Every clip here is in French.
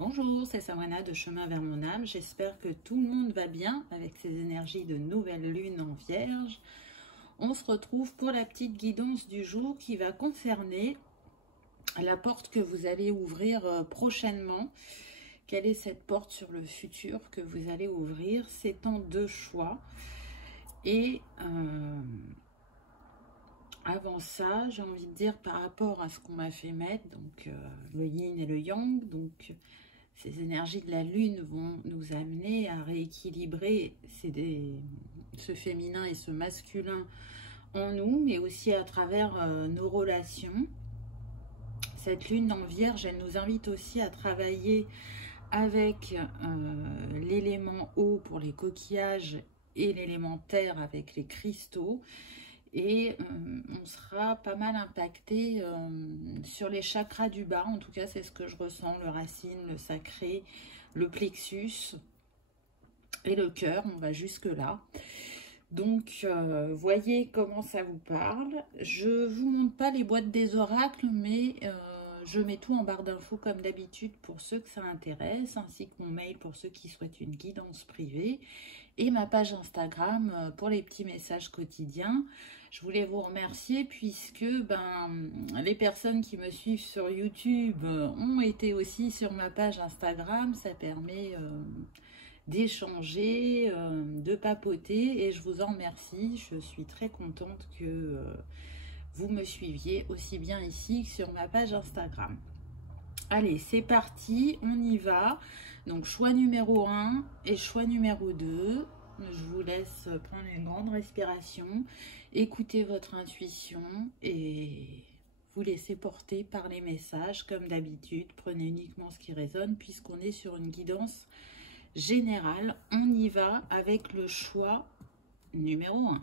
Bonjour, c'est Sawana de Chemin vers mon âme. J'espère que tout le monde va bien avec ces énergies de nouvelle lune en Vierge. On se retrouve pour la petite guidance du jour qui va concerner la porte que vous allez ouvrir prochainement. Quelle est cette porte sur le futur que vous allez ouvrir? C'est en deux choix. Et avant ça, j'ai envie de dire par rapport à ce qu'on m'a fait mettre, donc le yin et le yang, donc ces énergies de la lune vont nous amener à rééquilibrer ce féminin et ce masculin en nous, mais aussi à travers nos relations. Cette lune en Vierge, elle nous invite aussi à travailler avec l'élément eau pour les coquillages et l'élément terre avec les cristaux. Et on sera pas mal impacté sur les chakras du bas. En tout cas, c'est ce que je ressens, le racine, le sacré, le plexus et le cœur. On va jusque là. Donc, voyez comment ça vous parle. Je vous montre pas les boîtes des oracles, mais je mets tout en barre d'infos comme d'habitude pour ceux que ça intéresse, ainsi que mon mail pour ceux qui souhaitent une guidance privée et ma page Instagram pour les petits messages quotidiens. Je voulais vous remercier puisque les personnes qui me suivent sur YouTube ont été aussi sur ma page Instagram. Ça permet d'échanger, de papoter et je vous en remercie. Je suis très contente que vous me suiviez aussi bien ici que sur ma page Instagram. Allez, c'est parti, on y va. Donc, choix numéro 1 et choix numéro 2. Je vous laisse prendre une grande respiration, écoutez votre intuition et vous laissez porter par les messages. Comme d'habitude, prenez uniquement ce qui résonne puisqu'on est sur une guidance générale. On y va avec le choix numéro 1.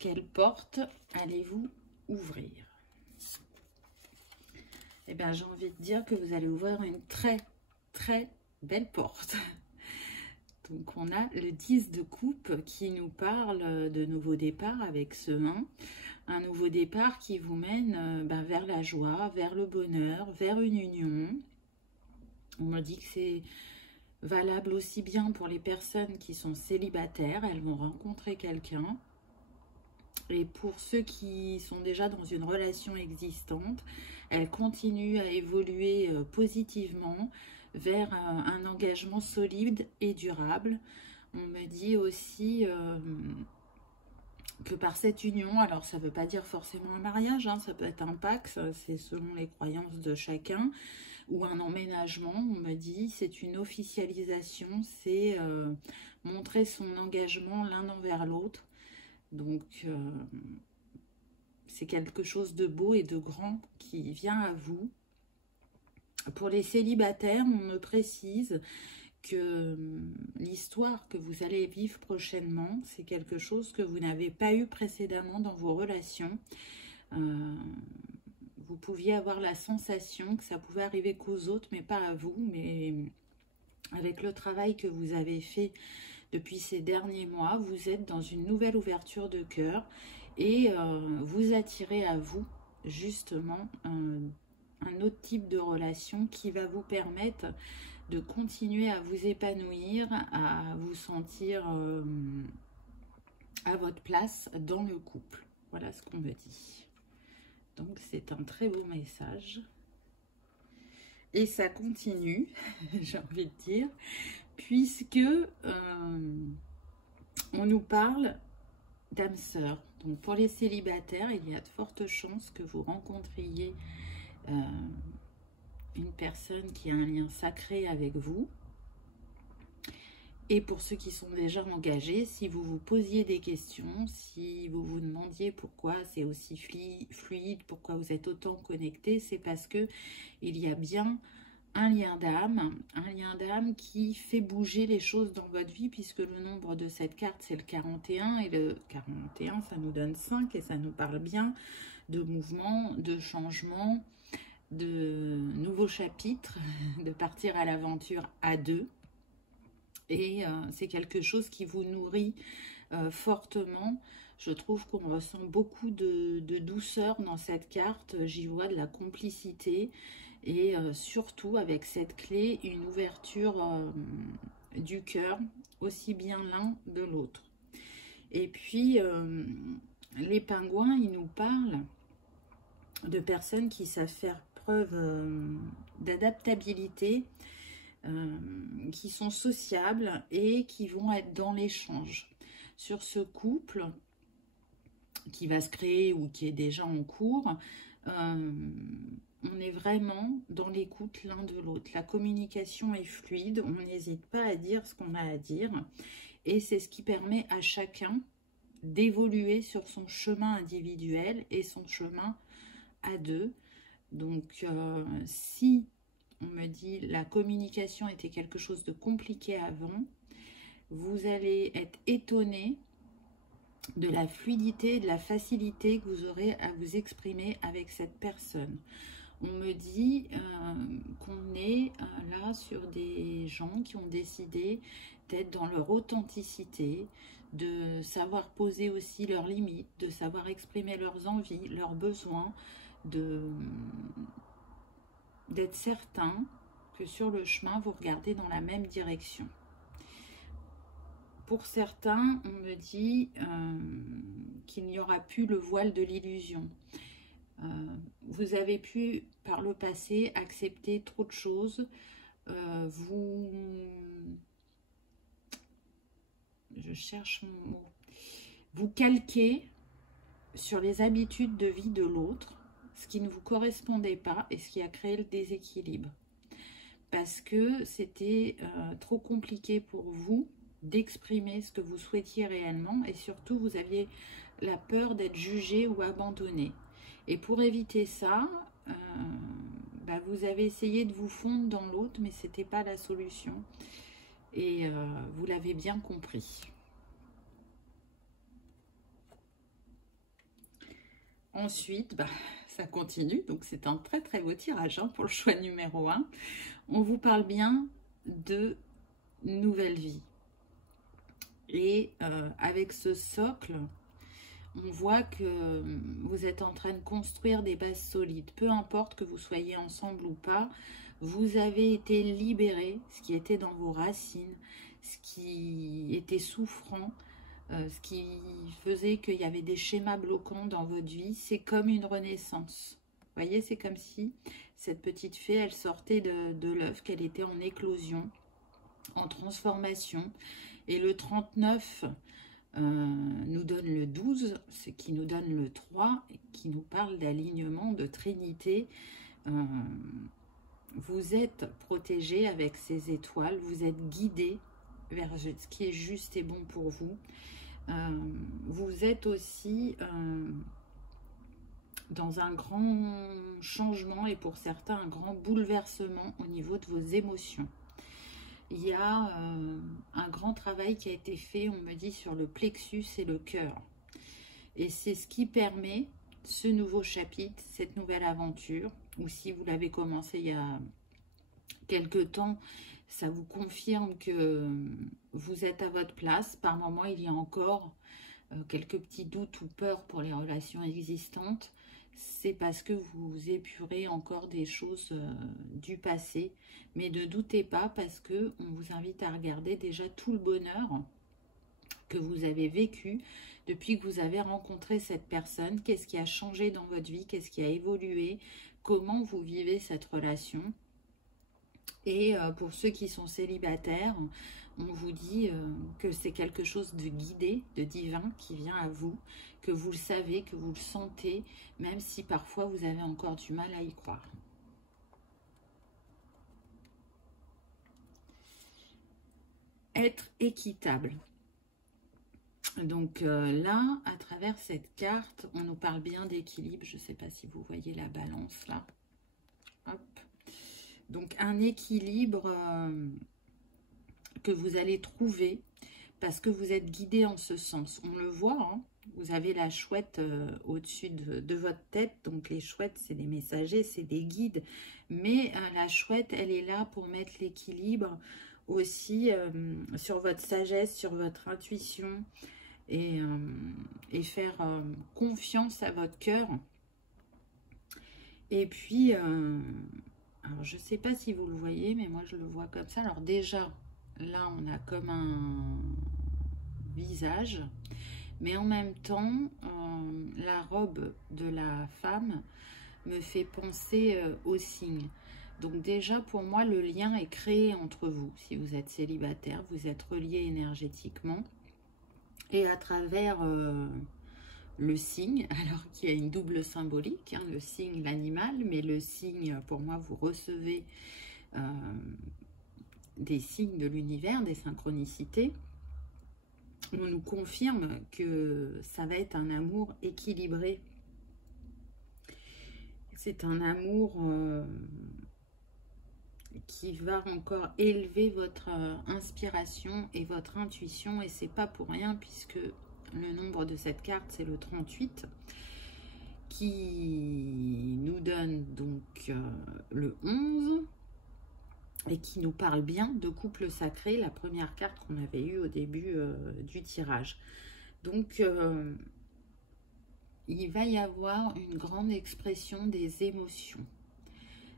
Quelle porte allez-vous ouvrir? Eh bien, j'ai envie de dire que vous allez ouvrir une très, très belle porte. Donc, on a le 10 de coupe qui nous parle de nouveau départ avec ce 1. Un nouveau départ qui vous mène vers la joie, vers le bonheur, vers une union. On me dit que c'est valable aussi bien pour les personnes qui sont célibataires. Elles vont rencontrer quelqu'un. Et pour ceux qui sont déjà dans une relation existante, elles continuent à évoluer positivement vers un engagement solide et durable. On me dit aussi que par cette union, alors ça ne veut pas dire forcément un mariage, hein, ça peut être un pacte, c'est selon les croyances de chacun, ou un emménagement. On me dit c'est une officialisation, c'est montrer son engagement l'un envers l'autre. Donc, c'est quelque chose de beau et de grand qui vient à vous. Pour les célibataires, on me précise que l'histoire que vous allez vivre prochainement, c'est quelque chose que vous n'avez pas eu précédemment dans vos relations. Vous pouviez avoir la sensation que ça pouvait arriver qu'aux autres, mais pas à vous. Mais avec le travail que vous avez fait depuis ces derniers mois, vous êtes dans une nouvelle ouverture de cœur et vous attirez à vous justement un autre type de relation qui va vous permettre de continuer à vous épanouir, à vous sentir à votre place dans le couple. Voilà ce qu'on me dit. Donc c'est un très beau message. Et ça continue, j'ai envie de dire, puisque on nous parle d'âme sœur. Donc pour les célibataires, il y a de fortes chances que vous rencontriez une personne qui a un lien sacré avec vous. Et pour ceux qui sont déjà engagés, si vous vous posiez des questions, si vous vous demandiez pourquoi c'est aussi fluide, pourquoi vous êtes autant connectés, c'est parce que il y a bien un lien d'âme qui fait bouger les choses dans votre vie, puisque le nombre de cette carte, c'est le 41, et le 41, ça nous donne 5, et ça nous parle bien de mouvement, de changement, de nouveaux chapitres, de partir à l'aventure à deux. Et c'est quelque chose qui vous nourrit fortement. Je trouve qu'on ressent beaucoup de douceur dans cette carte. J'y vois de la complicité Et surtout avec cette clé, une ouverture du cœur, aussi bien l'un de l'autre. Et puis, les pingouins, ils nous parlent de personnes qui savent faire preuve d'adaptabilité, qui sont sociables et qui vont être dans l'échange. Sur ce couple qui va se créer ou qui est déjà en cours, on est vraiment dans l'écoute l'un de l'autre. La communication est fluide, on n'hésite pas à dire ce qu'on a à dire. Et c'est ce qui permet à chacun d'évoluer sur son chemin individuel et son chemin à deux. Donc, si on me dit la communication était quelque chose de compliqué avant, vous allez être étonné de la fluidité, de la facilité que vous aurez à vous exprimer avec cette personne. On me dit qu'on est là sur des gens qui ont décidé d'être dans leur authenticité, de savoir poser aussi leurs limites, de savoir exprimer leurs envies, leurs besoins, d'être certain que sur le chemin, vous regardez dans la même direction. Pour certains, on me dit qu'il n'y aura plus le voile de l'illusion. Vous avez pu, par le passé, accepter trop de choses. Je cherche mon mot. Vous calquez sur les habitudes de vie de l'autre, ce qui ne vous correspondait pas et ce qui a créé le déséquilibre. Parce que c'était trop compliqué pour vous d'exprimer ce que vous souhaitiez réellement et surtout vous aviez la peur d'être jugé ou abandonné. Et pour éviter ça, vous avez essayé de vous fondre dans l'autre, mais ce n'était pas la solution. Et vous l'avez bien compris. Ensuite, ça continue. Donc, c'est un très très beau tirage pour le choix numéro 1. On vous parle bien de nouvelle vie. Et avec ce socle, on voit que vous êtes en train de construire des bases solides. Peu importe que vous soyez ensemble ou pas, vous avez été libéré, ce qui était dans vos racines, ce qui était souffrant, ce qui faisait qu'il y avait des schémas bloquants dans votre vie. C'est comme une renaissance. Vous voyez, c'est comme si cette petite fée, elle sortait de l'œuf, qu'elle était en éclosion, en transformation. Et le 39 nous donne le 12, ce qui nous donne le 3, qui nous parle d'alignement, de trinité. Vous êtes protégé avec ces étoiles, vous êtes guidé vers ce qui est juste et bon pour vous. Vous êtes aussi dans un grand changement et pour certains un grand bouleversement au niveau de vos émotions. Il y a un grand travail qui a été fait, on me dit, sur le plexus et le cœur. Et c'est ce qui permet ce nouveau chapitre, cette nouvelle aventure, ou si vous l'avez commencé il y a quelque temps, ça vous confirme que vous êtes à votre place. Par moments, il y a encore quelques petits doutes ou peurs pour les relations existantes. C'est parce que vous épurez encore des choses du passé. Mais ne doutez pas, parce que on vous invite à regarder déjà tout le bonheur que vous avez vécu depuis que vous avez rencontré cette personne. Qu'est-ce qui a changé dans votre vie? Qu'est-ce qui a évolué? Comment vous vivez cette relation? Et pour ceux qui sont célibataires, on vous dit que c'est quelque chose de guidé, de divin qui vient à vous, que vous le savez, que vous le sentez, même si parfois vous avez encore du mal à y croire. Être équitable. Donc là, à travers cette carte, on nous parle bien d'équilibre. Je ne sais pas si vous voyez la balance là. Hop. Donc un équilibre que vous allez trouver parce que vous êtes guidé en ce sens. On le voit, hein, vous avez la chouette au-dessus de votre tête. Donc les chouettes, c'est des messagers, c'est des guides. Mais la chouette, elle est là pour mettre l'équilibre aussi sur votre sagesse, sur votre intuition et faire confiance à votre cœur. Et puis, Alors, je ne sais pas si vous le voyez, mais moi, je le vois comme ça. Alors, déjà, là, on a comme un visage. Mais en même temps, la robe de la femme me fait penser au signe. Donc déjà, pour moi, le lien est créé entre vous. Si vous êtes célibataire, vous êtes relié énergétiquement. Et à travers le signe, alors qu'il y a une double symbolique, hein, le signe, l'animal, mais le signe, pour moi, vous recevez des signes de l'univers, des synchronicités. On nous confirme que ça va être un amour équilibré. C'est un amour qui va encore élever votre inspiration et votre intuition. Et c'est pas pour rien puisque le nombre de cette carte, c'est le 38, qui nous donne donc le 11 et qui nous parle bien de couple sacré, la première carte qu'on avait eue au début du tirage. Donc, il va y avoir une grande expression des émotions.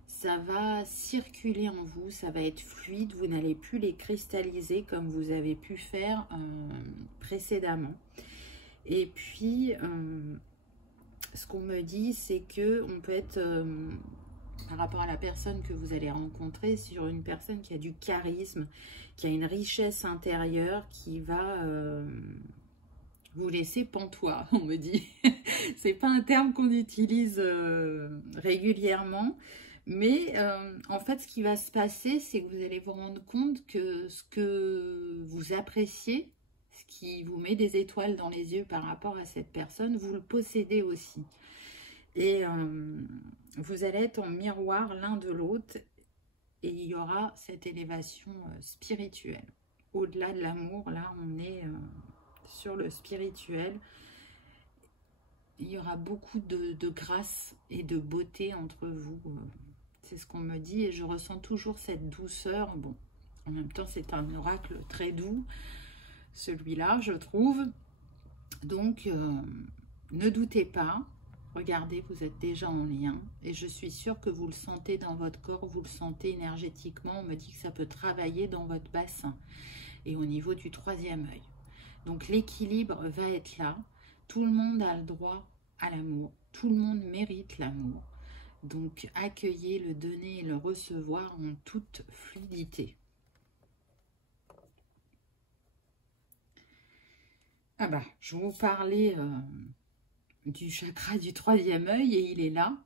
Ça va circuler en vous, ça va être fluide, vous n'allez plus les cristalliser comme vous avez pu faire précédemment. Et puis, ce qu'on me dit, c'est que on peut être, par rapport à la personne que vous allez rencontrer, sur une personne qui a du charisme, qui a une richesse intérieure, qui va vous laisser pantois, on me dit. C'est pas un terme qu'on utilise régulièrement, mais en fait, ce qui va se passer, c'est que vous allez vous rendre compte que ce que vous appréciez, ce qui vous met des étoiles dans les yeux par rapport à cette personne, vous le possédez aussi. Et vous allez être en miroir l'un de l'autre et il y aura cette élévation spirituelle. Au-delà de l'amour, là, on est sur le spirituel. Il y aura beaucoup de grâce et de beauté entre vous. C'est ce qu'on me dit et je ressens toujours cette douceur. Bon, en même temps, c'est un oracle très doux, celui-là, je trouve. Donc, ne doutez pas. Regardez, vous êtes déjà en lien et je suis sûre que vous le sentez dans votre corps, vous le sentez énergétiquement. On me dit que ça peut travailler dans votre bassin et au niveau du troisième œil. Donc, l'équilibre va être là. Tout le monde a le droit à l'amour. Tout le monde mérite l'amour. Donc, accueillez, le donner et le recevoir en toute fluidité. Ah bah, je vais vous parler du chakra du troisième œil et il est là,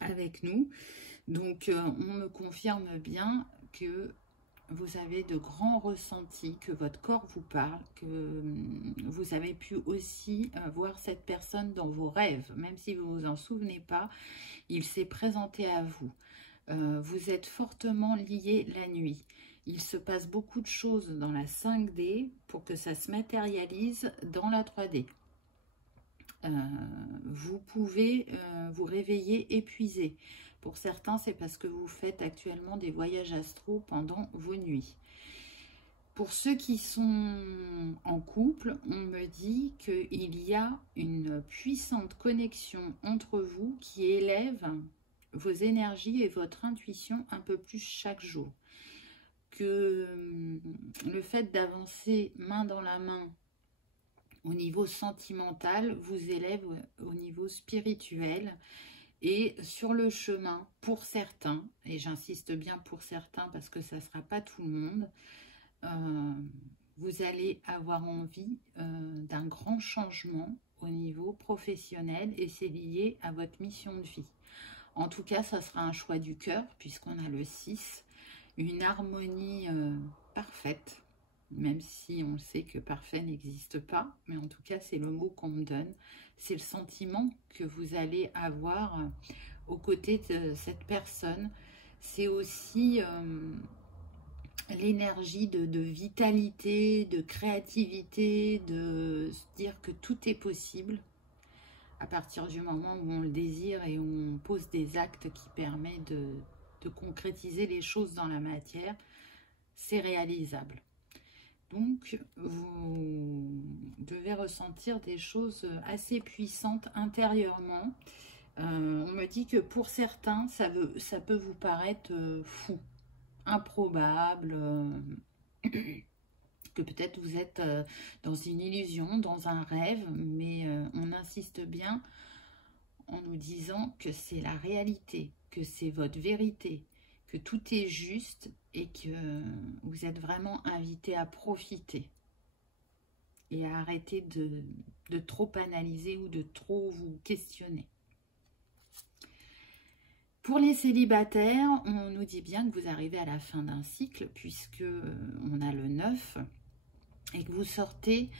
avec nous. Donc, on me confirme bien que vous avez de grands ressentis, que votre corps vous parle, que vous avez pu aussi voir cette personne dans vos rêves. Même si vous ne vous en souvenez pas, il s'est présenté à vous. Vous êtes fortement liés la nuit. Il se passe beaucoup de choses dans la 5D pour que ça se matérialise dans la 3D. Vous pouvez vous réveiller épuisé. Pour certains, c'est parce que vous faites actuellement des voyages astraux pendant vos nuits. Pour ceux qui sont en couple, on me dit qu'il y a une puissante connexion entre vous qui élève vos énergies et votre intuition un peu plus chaque jour. Que le fait d'avancer main dans la main au niveau sentimental vous élève au niveau spirituel. Et sur le chemin, pour certains, et j'insiste bien pour certains parce que ça ne sera pas tout le monde, vous allez avoir envie d'un grand changement au niveau professionnel et c'est lié à votre mission de vie. En tout cas, ça sera un choix du cœur puisqu'on a le 6, une harmonie parfaite, même si on sait que parfait n'existe pas, mais en tout cas, c'est le mot qu'on me donne. C'est le sentiment que vous allez avoir aux côtés de cette personne. C'est aussi l'énergie de vitalité, de créativité, de se dire que tout est possible à partir du moment où on le désire et où on pose des actes qui permettent de concrétiser les choses dans la matière. C'est réalisable. Donc, vous devez ressentir des choses assez puissantes intérieurement. On me dit que pour certains, ça peut vous paraître fou, improbable, que peut-être vous êtes dans une illusion, dans un rêve, mais on insiste bien en nous disant que c'est la réalité, que c'est votre vérité, que tout est juste et que vous êtes vraiment invité à profiter et à arrêter de trop analyser ou de trop vous questionner. Pour les célibataires, on nous dit bien que vous arrivez à la fin d'un cycle puisque on a le 9 et que vous sortez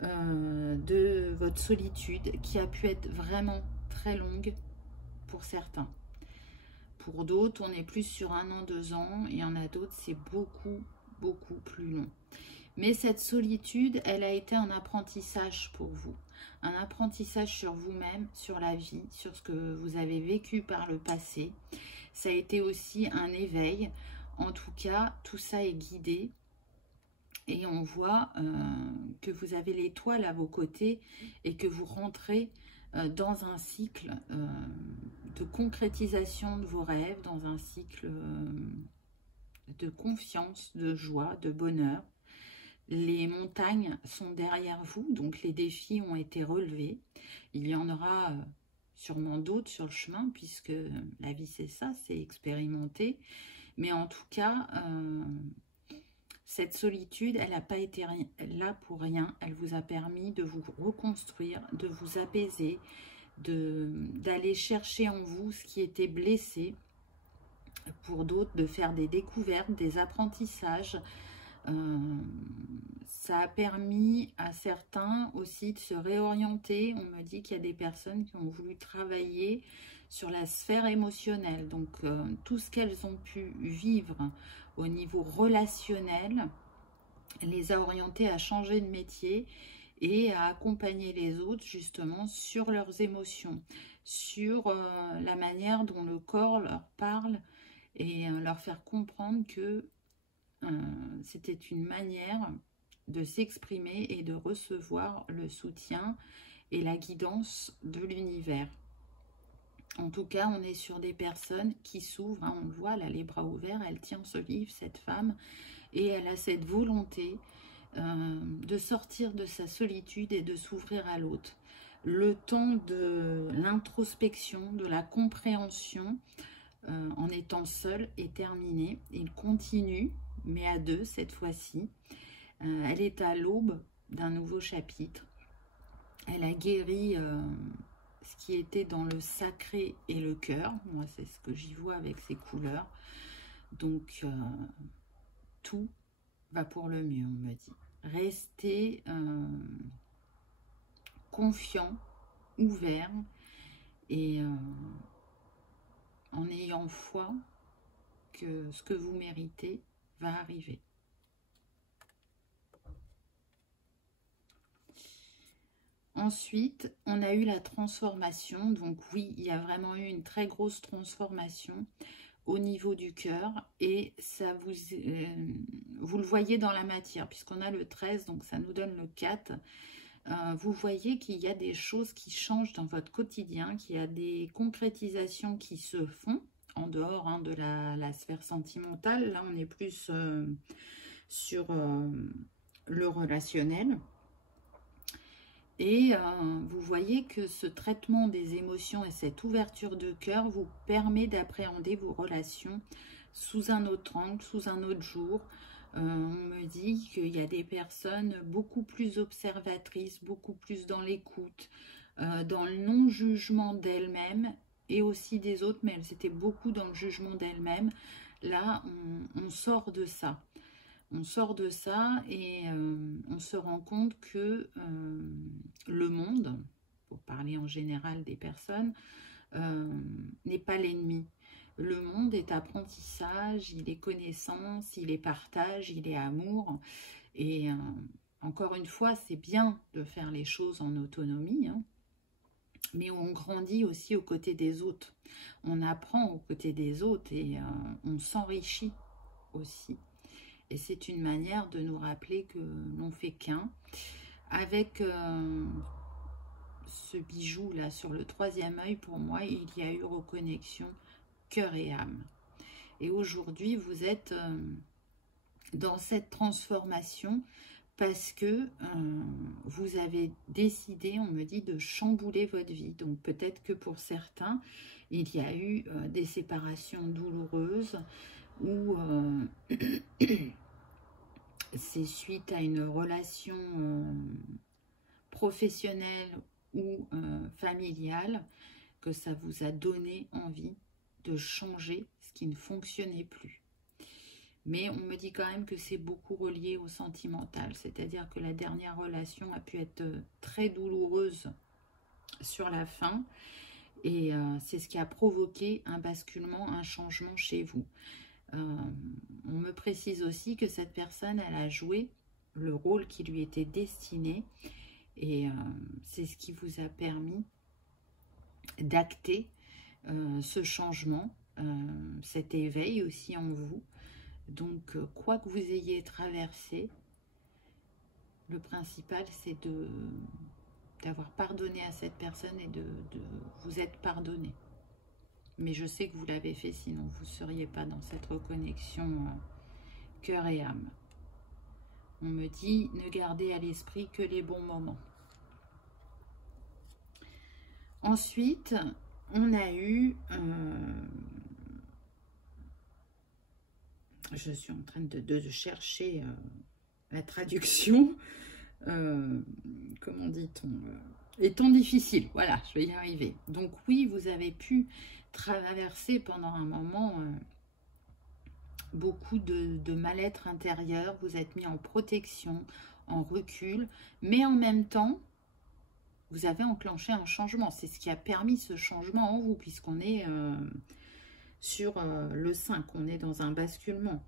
de votre solitude qui a pu être vraiment très longue pour certains. Pour d'autres, on est plus sur 1 an, 2 ans, et il y en a d'autres, c'est beaucoup, beaucoup plus long. Mais cette solitude, elle a été un apprentissage pour vous. Un apprentissage sur vous-même, sur la vie, sur ce que vous avez vécu par le passé. Ça a été aussi un éveil. En tout cas, tout ça est guidé. Et on voit que vous avez l'étoile à vos côtés et que vous rentrez dans un cycle de concrétisation de vos rêves, dans un cycle de confiance, de joie, de bonheur. Les montagnes sont derrière vous, donc les défis ont été relevés. Il y en aura sûrement d'autres sur le chemin, puisque la vie c'est ça, c'est expérimenter. Mais en tout cas, cette solitude, elle n'a pas été là pour rien. Elle vous a permis de vous reconstruire, de vous apaiser, d'aller chercher en vous ce qui était blessé. Pour d'autres, de faire des découvertes, des apprentissages. Ça a permis à certains aussi de se réorienter. On me dit qu'il y a des personnes qui ont voulu travailler sur la sphère émotionnelle. Donc, tout ce qu'elles ont pu vivre au niveau relationnel les a orientées à changer de métier et à accompagner les autres justement sur leurs émotions, sur la manière dont le corps leur parle et leur faire comprendre que c'était une manière de s'exprimer et de recevoir le soutien et la guidance de l'univers. En tout cas, on est sur des personnes qui s'ouvrent, hein, on le voit, elle a les bras ouverts, elle tient ce livre, cette femme, et elle a cette volonté de sortir de sa solitude et de s'ouvrir à l'autre. Le temps de l'introspection, de la compréhension, en étant seule est terminé. Il continue, mais à 2 cette fois-ci. Elle est à l'aube d'un nouveau chapitre. Elle a guéri ce qui était dans le sacré et le cœur. Moi, c'est ce que j'y vois avec ces couleurs. Donc, tout va pour le mieux, on me dit. Restez confiant, ouvert et en ayant foi que ce que vous méritez va arriver. Ensuite, on a eu la transformation. Donc oui, il y a vraiment eu une très grosse transformation au niveau du cœur. Et ça vous le voyez dans la matière, puisqu'on a le 13, donc ça nous donne le 4. Vous voyez qu'il y a des choses qui changent dans votre quotidien, qu'il y a des concrétisations qui se font en dehors hein, de la sphère sentimentale. Là, on est plus sur le relationnel. Et vous voyez que ce traitement des émotions et cette ouverture de cœur vous permet d'appréhender vos relations sous un autre angle, sous un autre jour. On me dit qu'il y a des personnes beaucoup plus observatrices, beaucoup plus dans l'écoute, dans le non-jugement d'elles-mêmes et aussi des autres, mais elles étaient beaucoup dans le jugement d'elles-mêmes. Là, on sort de ça. On sort de ça et on se rend compte que le monde, pour parler en général des personnes, n'est pas l'ennemi. Le monde est apprentissage, il est connaissance, il est partage, il est amour. Et encore une fois, c'est bien de faire les choses en autonomie, hein, mais on grandit aussi aux côtés des autres. On apprend aux côtés des autres et on s'enrichit aussi. Et c'est une manière de nous rappeler que l'on fait qu'un, avec ce bijou là sur le troisième œil, pour moi, il y a eu reconnexion cœur et âme. Et aujourd'hui, vous êtes dans cette transformation parce que vous avez décidé, on me dit, de chambouler votre vie. Donc peut-être que pour certains, il y a eu des séparations douloureuses ou c'est suite à une relation professionnelle ou familiale que ça vous a donné envie de changer ce qui ne fonctionnait plus. Mais on me dit quand même que c'est beaucoup relié au sentimental, c'est-à-dire que la dernière relation a pu être très douloureuse sur la fin, et c'est ce qui a provoqué un basculement, un changement chez vous. On me précise aussi que cette personne, elle a joué le rôle qui lui était destiné, et c'est ce qui vous a permis d'acter ce changement, cet éveil aussi en vous. Donc, quoi que vous ayez traversé, le principal, c'est d'avoir pardonné à cette personne et de vous être pardonné. Mais je sais que vous l'avez fait, sinon vous ne seriez pas dans cette reconnexion cœur et âme. On me dit, ne gardez à l'esprit que les bons moments. Ensuite, on a eu... je suis en train de chercher la traduction. Comment dit-on, les temps difficiles, voilà, je vais y arriver. Donc oui, vous avez pu traverser pendant un moment beaucoup de mal-être intérieur, vous êtes mis en protection, en recul, mais en même temps, vous avez enclenché un changement. C'est ce qui a permis ce changement en vous, puisqu'on est sur le 5, on est dans un basculement.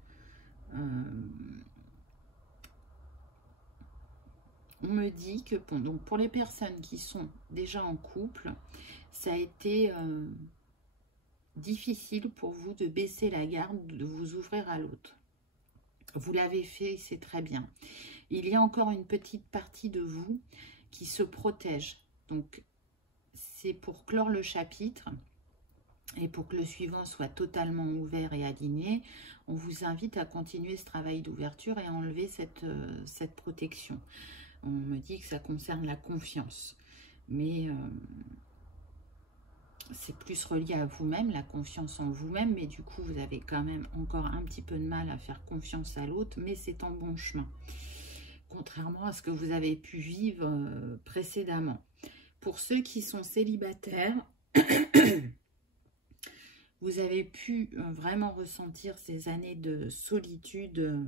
On me dit que donc pour les personnes qui sont déjà en couple, ça a été difficile pour vous de baisser la garde, de vous ouvrir à l'autre. Vous l'avez fait, c'est très bien. Il y a encore une petite partie de vous qui se protège. Donc, c'est pour clore le chapitre et pour que le suivant soit totalement ouvert et aligné, on vous invite à continuer ce travail d'ouverture et à enlever cette protection. On me dit que ça concerne la confiance, mais c'est plus relié à vous-même, la confiance en vous-même, mais du coup, vous avez quand même encore un petit peu de mal à faire confiance à l'autre, mais c'est en bon chemin, contrairement à ce que vous avez pu vivre précédemment. Pour ceux qui sont célibataires, vous avez pu vraiment ressentir ces années de solitude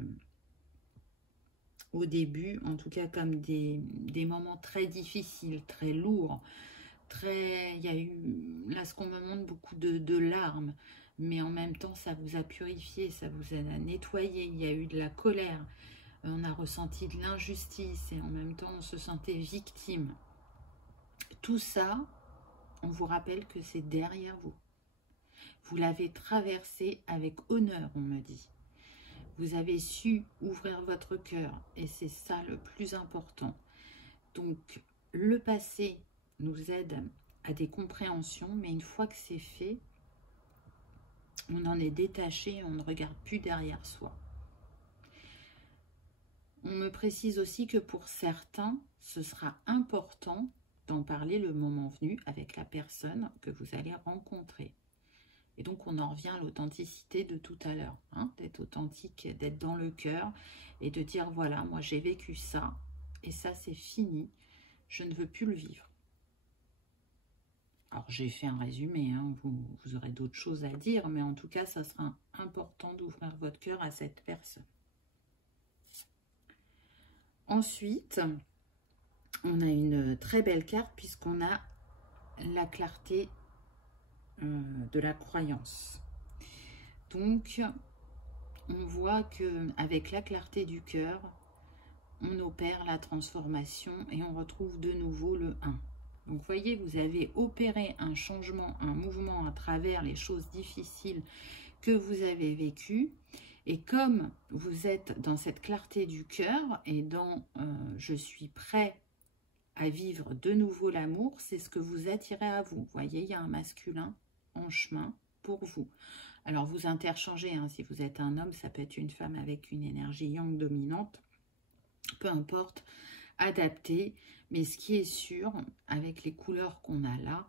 au début, en tout cas comme des moments très difficiles, très lourds, il y a eu, là ce qu'on me montre, beaucoup de larmes, mais en même temps ça vous a purifié, ça vous a nettoyé, il y a eu de la colère, on a ressenti de l'injustice et en même temps on se sentait victime. Tout ça, on vous rappelle que c'est derrière vous. Vous l'avez traversé avec honneur, on me dit. Vous avez su ouvrir votre cœur et c'est ça le plus important. Donc, le passé nous aide à des compréhensions, mais une fois que c'est fait, on en est détaché et on ne regarde plus derrière soi. On me précise aussi que pour certains, ce sera important d'en parler le moment venu avec la personne que vous allez rencontrer. Et donc, on en revient à l'authenticité de tout à l'heure, hein, d'être authentique, d'être dans le cœur et de dire, voilà, moi j'ai vécu ça et ça c'est fini, je ne veux plus le vivre. Alors, j'ai fait un résumé, hein, vous aurez d'autres choses à dire, mais en tout cas, ça sera important d'ouvrir votre cœur à cette personne. Ensuite, on a une très belle carte puisqu'on a la clarté de la croyance. Donc, on voit que avec la clarté du cœur, on opère la transformation et on retrouve de nouveau le 1. Donc, vous voyez, vous avez opéré un changement, un mouvement à travers les choses difficiles que vous avez vécues. Et comme vous êtes dans cette clarté du cœur et dans je suis prêt à vivre de nouveau l'amour, c'est ce que vous attirez à vous. Vous voyez, il y a un masculin en chemin pour vous. Alors, vous interchangez, hein, si vous êtes un homme, ça peut être une femme avec une énergie yang dominante, peu importe, adapté. Mais ce qui est sûr, avec les couleurs qu'on a là,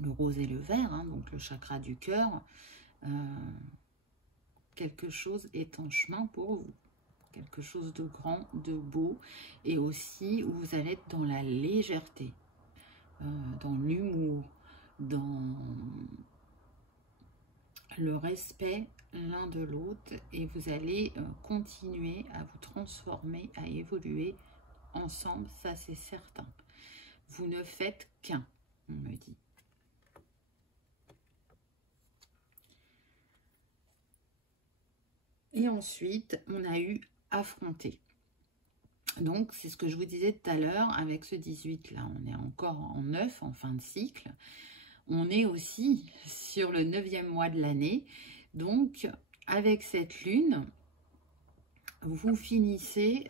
le rose et le vert, hein, donc le chakra du cœur, quelque chose est en chemin pour vous. Quelque chose de grand, de beau, et aussi où vous allez être dans la légèreté, dans l'humour, dans le respect l'un de l'autre, et vous allez continuer à vous transformer, à évoluer ensemble, ça c'est certain. Vous ne faites qu'un, on me dit. Et ensuite, on a eu affronter. Donc, c'est ce que je vous disais tout à l'heure avec ce 18 là. On est encore en 9, en fin de cycle. On est aussi sur le 9e mois de l'année. Donc, avec cette lune, vous finissez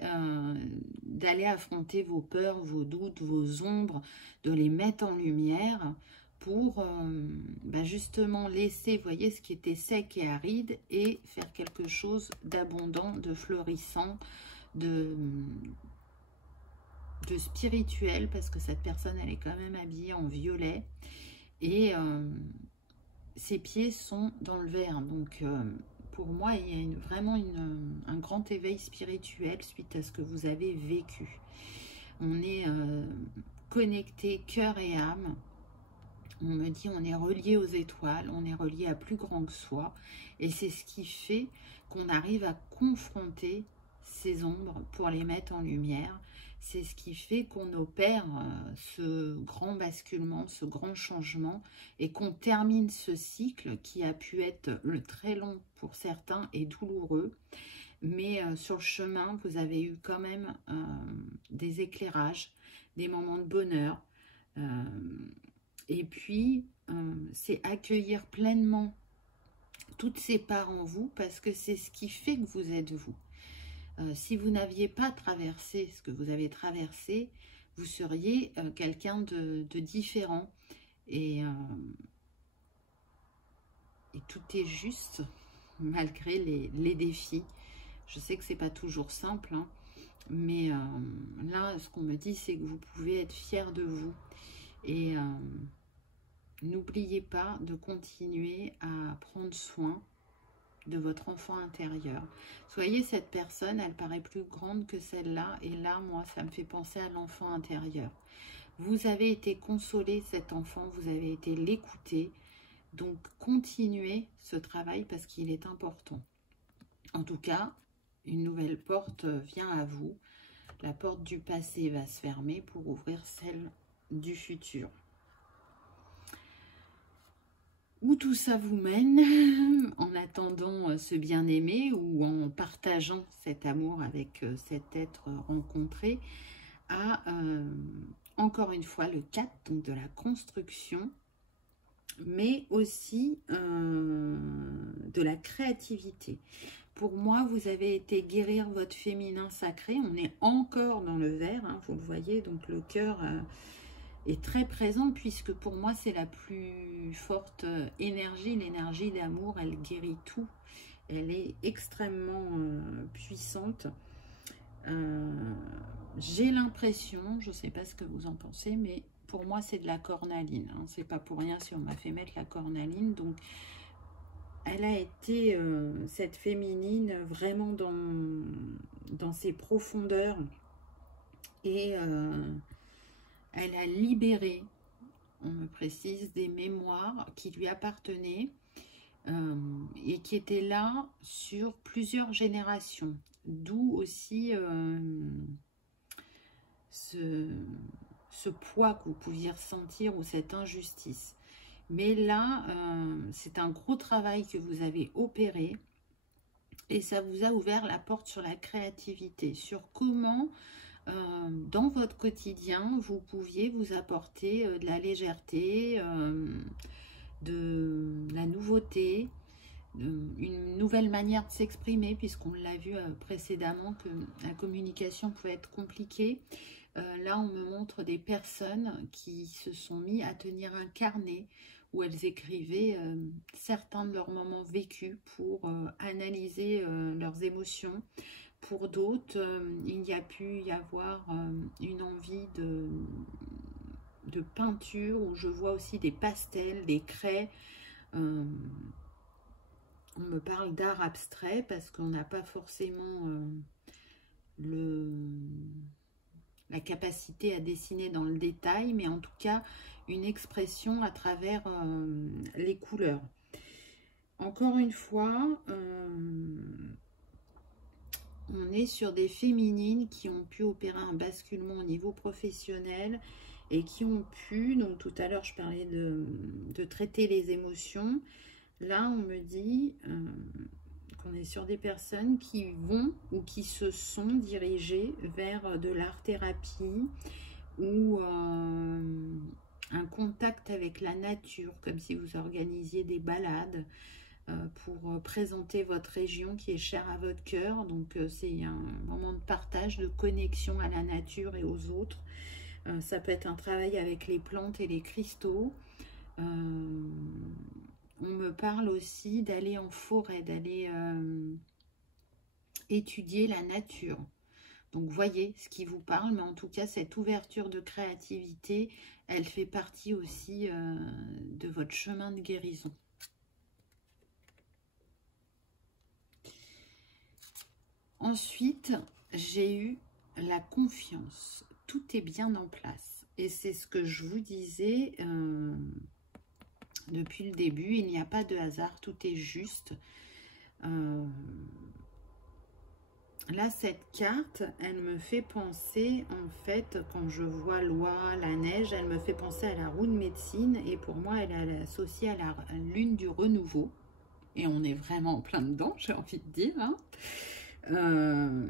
d'aller affronter vos peurs, vos doutes, vos ombres, de les mettre en lumière pour justement laisser, vous voyez, ce qui était sec et aride et faire quelque chose d'abondant, de florissant, de spirituel, parce que cette personne, elle est quand même habillée en violet et ses pieds sont dans le vert. Donc, pour moi, il y a vraiment un grand éveil spirituel suite à ce que vous avez vécu. On est connecté cœur et âme. On me dit, on est relié aux étoiles, on est relié à plus grand que soi. Et c'est ce qui fait qu'on arrive à confronter ces ombres pour les mettre en lumière. C'est ce qui fait qu'on opère ce grand basculement, ce grand changement, et qu'on termine ce cycle qui a pu être très long pour certains et douloureux. Mais sur le chemin, vous avez eu quand même des éclairages, des moments de bonheur. Et puis, c'est accueillir pleinement toutes ces parts en vous, parce que c'est ce qui fait que vous êtes vous. Si vous n'aviez pas traversé ce que vous avez traversé, vous seriez quelqu'un de différent. Et tout est juste, malgré les défis. Je sais que c'est pas toujours simple, hein, mais là, ce qu'on me dit, c'est que vous pouvez être fier de vous. Et n'oubliez pas de continuer à prendre soin de votre enfant intérieur. Soyez cette personne, elle paraît plus grande que celle-là, et là, moi, ça me fait penser à l'enfant intérieur. Vous avez été consolé, cet enfant, vous avez été l'écouter, donc continuez ce travail parce qu'il est important. En tout cas, une nouvelle porte vient à vous. La porte du passé va se fermer pour ouvrir celle du futur. Où tout ça vous mène, en attendant ce bien-aimé ou en partageant cet amour avec cet être rencontré, à, encore une fois, le 4, donc de la construction, mais aussi de la créativité. Pour moi, vous avez été guérir votre féminin sacré. On est encore dans le vert, hein, vous le voyez, donc le cœur est très présent, puisque pour moi c'est la plus forte énergie, l'énergie d'amour. Elle guérit tout, elle est extrêmement puissante. J'ai l'impression, je ne sais pas ce que vous en pensez, mais pour moi c'est de la cornaline, hein. C'est pas pour rien si on m'a fait mettre la cornaline. Donc elle a été cette féminine vraiment dans ses profondeurs, et elle a libéré, on me précise, des mémoires qui lui appartenaient et qui étaient là sur plusieurs générations. D'où aussi ce poids que vous pouviez ressentir, ou cette injustice. Mais là, c'est un gros travail que vous avez opéré, et ça vous a ouvert la porte sur la créativité, sur comment dans votre quotidien, vous pouviez vous apporter de la légèreté, de la nouveauté, une nouvelle manière de s'exprimer, puisqu'on l'a vu précédemment que la communication pouvait être compliquée. Là, on me montre des personnes qui se sont mis à tenir un carnet où elles écrivaient certains de leurs moments vécus pour analyser leurs émotions. Pour d'autres, il y a pu y avoir une envie de peinture, où je vois aussi des pastels, des craies. On me parle d'art abstrait parce qu'on n'a pas forcément la capacité à dessiner dans le détail, mais en tout cas une expression à travers les couleurs. Encore une fois, on est sur des féminines qui ont pu opérer un basculement au niveau professionnel et qui ont pu, donc tout à l'heure je parlais de traiter les émotions, là on me dit qu'on est sur des personnes qui vont ou qui se sont dirigées vers de l'art-thérapie ou un contact avec la nature, comme si vous organisiez des balades pour présenter votre région qui est chère à votre cœur. Donc c'est un moment de partage, de connexion à la nature et aux autres. Ça peut être un travail avec les plantes et les cristaux. On me parle aussi d'aller en forêt, d'aller étudier la nature. Donc voyez ce qui vous parle, mais en tout cas cette ouverture de créativité, elle fait partie aussi de votre chemin de guérison. Ensuite, j'ai eu la confiance. Tout est bien en place. Et c'est ce que je vous disais depuis le début. Il n'y a pas de hasard, tout est juste. Là, cette carte, elle me fait penser, en fait, quand je vois l'oie, la neige, elle me fait penser à la roue de médecine. Et pour moi, elle est associée à la lune du renouveau. Et on est vraiment en plein dedans, j'ai envie de dire. Hein.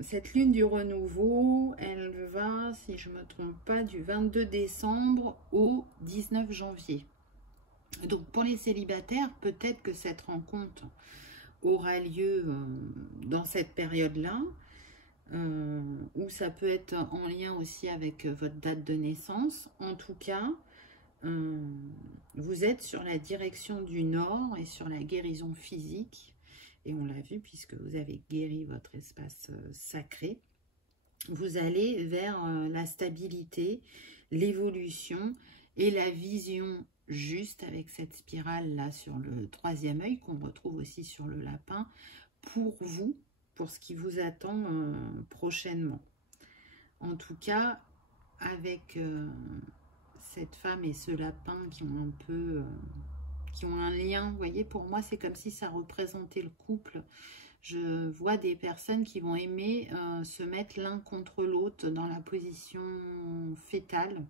Cette lune du renouveau, elle va, si je ne me trompe pas, du 22 décembre au 19 janvier. Donc, pour les célibataires, peut-être que cette rencontre aura lieu dans cette période-là. Ou ça peut être en lien aussi avec votre date de naissance. En tout cas, vous êtes sur la direction du nord et sur la guérison physique. Et on l'a vu puisque vous avez guéri votre espace sacré. Vous allez vers la stabilité, l'évolution et la vision juste avec cette spirale là sur le troisième œil qu'on retrouve aussi sur le lapin pour vous, pour ce qui vous attend prochainement. En tout cas, avec cette femme et ce lapin qui ont un peu, qui ont un lien, vous voyez, pour moi c'est comme si ça représentait le couple. Je vois des personnes qui vont aimer se mettre l'un contre l'autre dans la position fétale.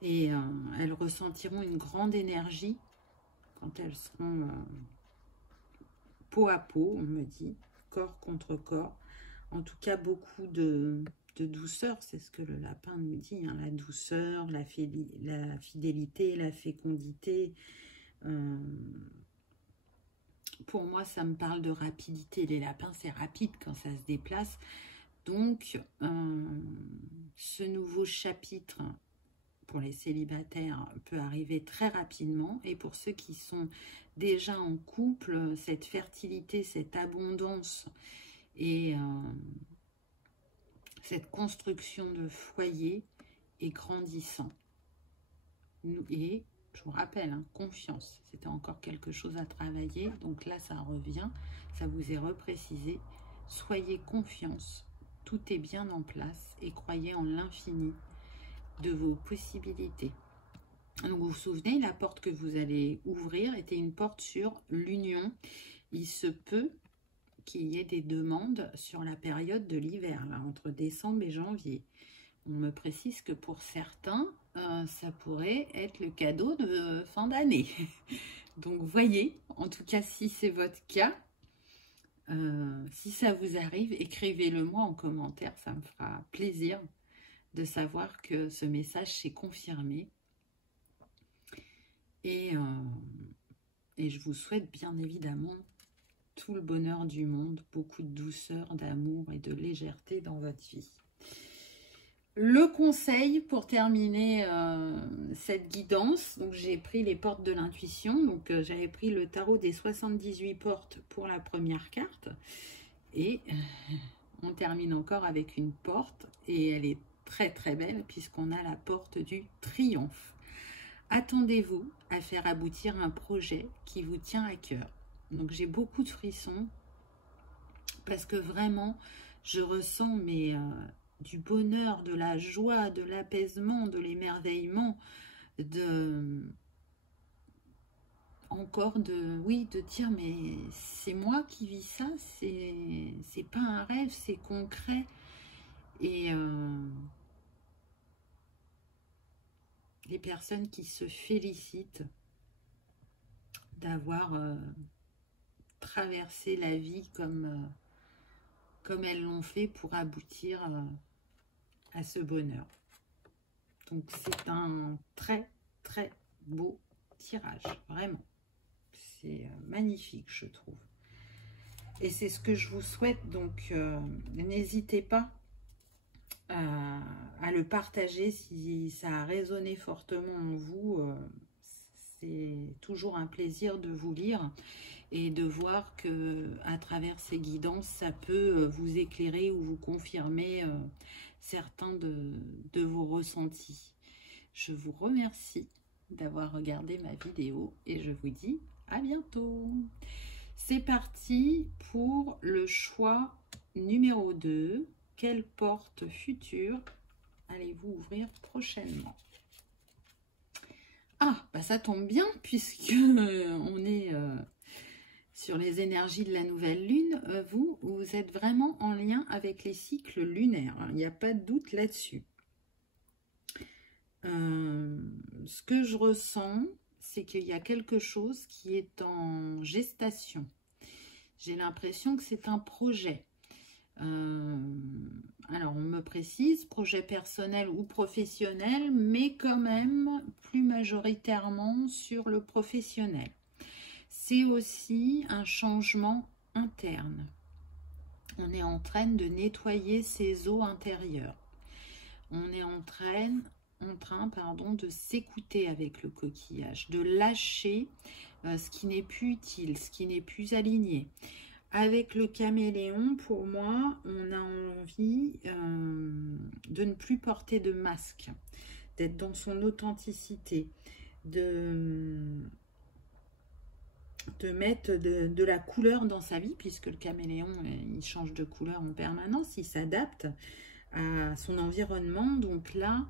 Et elles ressentiront une grande énergie quand elles seront peau à peau, on me dit, corps contre corps. En tout cas, beaucoup de douceur, c'est ce que le lapin nous dit, hein, la douceur, la fidélité, la fécondité. Pour moi, ça me parle de rapidité. Les lapins, c'est rapide quand ça se déplace. Donc, ce nouveau chapitre pour les célibataires peut arriver très rapidement. Et pour ceux qui sont déjà en couple, cette fertilité, cette abondance et cette construction de foyer est grandissant. Et je vous rappelle, hein, confiance, c'était encore quelque chose à travailler. Donc là, ça revient, ça vous est reprécisé. Soyez confiance, tout est bien en place et croyez en l'infini de vos possibilités. Donc vous vous souvenez, la porte que vous allez ouvrir était une porte sur l'union. Il se peut qu'il y ait des demandes sur la période de l'hiver, là, entre décembre et janvier. On me précise que pour certains, ça pourrait être le cadeau de fin d'année. Donc voyez, en tout cas si c'est votre cas, si ça vous arrive, écrivez-le moi en commentaire, ça me fera plaisir de savoir que ce message s'est confirmé. Et je vous souhaite bien évidemment tout le bonheur du monde, beaucoup de douceur, d'amour et de légèreté dans votre vie. le conseil pour terminer cette guidance, donc j'ai pris les portes de l'intuition, donc j'avais pris le tarot des 78 portes pour la première carte, et on termine encore avec une porte, et elle est très très belle puisqu'on a la porte du triomphe. Attendez-vous à faire aboutir un projet qui vous tient à cœur. Donc j'ai beaucoup de frissons parce que vraiment je ressens du bonheur, de la joie, de l'apaisement, de l'émerveillement, de dire mais c'est moi qui vis ça, c'est pas un rêve, c'est concret. Et les personnes qui se félicitent d'avoir traversé la vie comme elles l'ont fait pour aboutir à ce bonheur. Donc c'est un très très beau tirage, vraiment. C'est magnifique, je trouve. Et c'est ce que je vous souhaite, donc n'hésitez pas à le partager si ça a résonné fortement en vous. C'est toujours un plaisir de vous lire et de voir que à travers ces guidances, ça peut vous éclairer ou vous confirmer certains de vos ressentis. Je vous remercie d'avoir regardé ma vidéo et je vous dis à bientôt. C'est parti pour le choix numéro 2. Quelle porte future allez-vous ouvrir prochainement? Ah, bah ça tombe bien puisque on est sur les énergies de la nouvelle lune. Vous êtes vraiment en lien avec les cycles lunaires. Il n'y a pas de doute là-dessus. Ce que je ressens, c'est qu'il y a quelque chose qui est en gestation. J'ai l'impression que c'est un projet. Alors, on me précise, projet personnel ou professionnel, mais quand même plus majoritairement sur le professionnel. C'est aussi un changement interne. On est en train de nettoyer ses eaux intérieures. On est en train de s'écouter avec le coquillage, de lâcher ce qui n'est plus utile, ce qui n'est plus aligné. Avec le caméléon, pour moi, on a envie de ne plus porter de masque, d'être dans son authenticité, de mettre de la couleur dans sa vie, puisque le caméléon, il change de couleur en permanence, il s'adapte à son environnement. Donc là,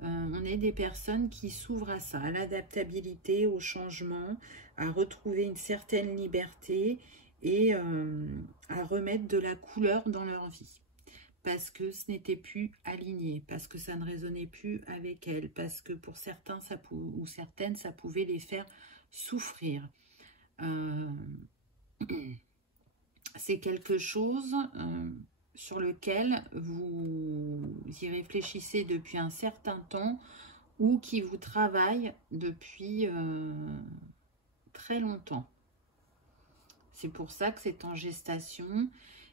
on est des personnes qui s'ouvrent à ça, à l'adaptabilité, au changement, à retrouver une certaine liberté et à remettre de la couleur dans leur vie. Parce que ce n'était plus aligné, parce que ça ne résonnait plus avec elles, parce que pour certains ou certaines, ça pouvait les faire souffrir. C'est quelque chose sur lequel vous y réfléchissez depuis un certain temps ou qui vous travaille depuis très longtemps. C'est pour ça que c'est en gestation.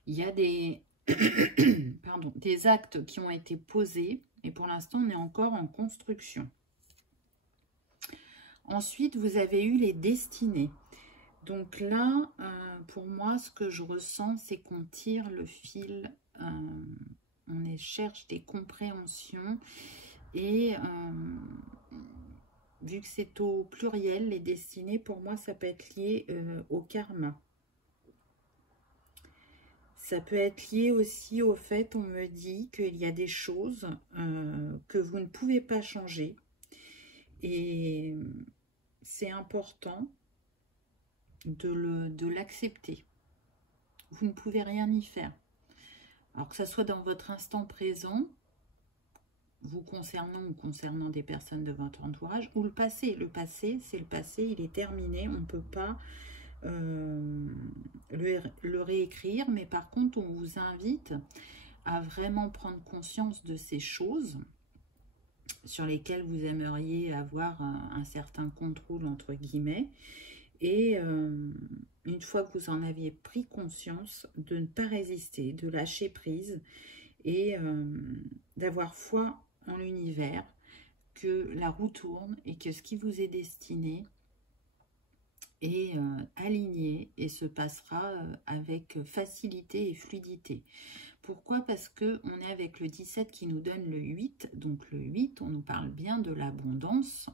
Il y a des, des actes qui ont été posés et pour l'instant, on est encore en construction. Ensuite, vous avez eu les destinées. Donc là, pour moi, ce que je ressens, c'est qu'on tire le fil, on cherche des compréhensions et vu que c'est au pluriel, les destinées, pour moi, ça peut être lié au karma. Ça peut être lié aussi au fait, on me dit qu'il y a des choses que vous ne pouvez pas changer. Et c'est important de l'accepter. Vous ne pouvez rien y faire. Alors que ça soit dans votre instant présent, vous concernant ou concernant des personnes de votre entourage, ou le passé. Le passé, c'est le passé, il est terminé, on ne peut pas le réécrire, mais par contre, on vous invite à vraiment prendre conscience de ces choses sur lesquelles vous aimeriez avoir un certain contrôle, entre guillemets, et une fois que vous en aviez pris conscience, de ne pas résister, de lâcher prise et d'avoir foi en l'univers, que la roue tourne et que ce qui vous est destiné est aligné et se passera avec facilité et fluidité. Pourquoi? Parce que on est avec le 17 qui nous donne le 8. Donc le 8, on nous parle bien de l'abondance,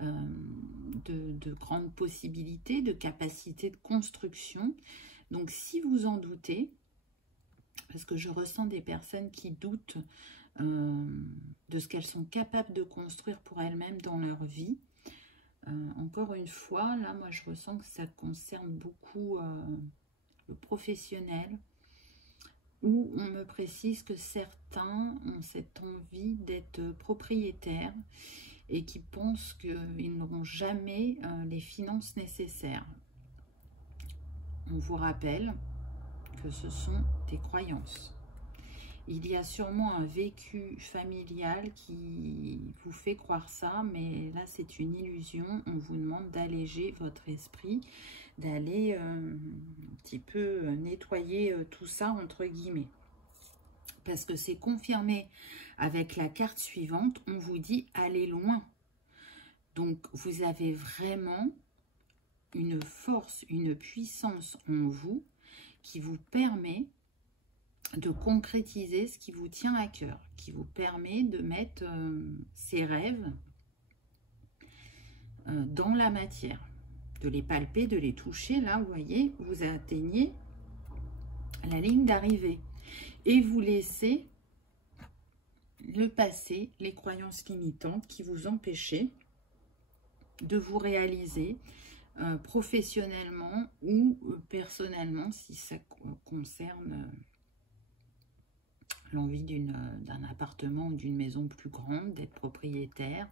de grandes possibilités, de capacité de construction. Donc si vous en doutez, parce que je ressens des personnes qui doutent de ce qu'elles sont capables de construire pour elles-mêmes dans leur vie, encore une fois, là, moi, je ressens que ça concerne beaucoup le professionnel, où on me précise que certains ont cette envie d'être propriétaires et qui pensent qu'ils n'auront jamais les finances nécessaires. On vous rappelle que ce sont des croyances. Il y a sûrement un vécu familial qui vous fait croire ça, mais là c'est une illusion. On vous demande d'alléger votre esprit, d'aller un petit peu nettoyer tout ça entre guillemets. Parce que c'est confirmé avec la carte suivante, on vous dit allez loin. Donc vous avez vraiment une force, une puissance en vous qui vous permet de concrétiser ce qui vous tient à cœur, qui vous permet de mettre ces rêves dans la matière, de les palper, de les toucher. Là, vous voyez, vous atteignez la ligne d'arrivée et vous laissez le passé, les croyances limitantes qui vous empêchaient de vous réaliser professionnellement ou personnellement, si ça concerne l'envie d'un appartement ou d'une maison plus grande, d'être propriétaire.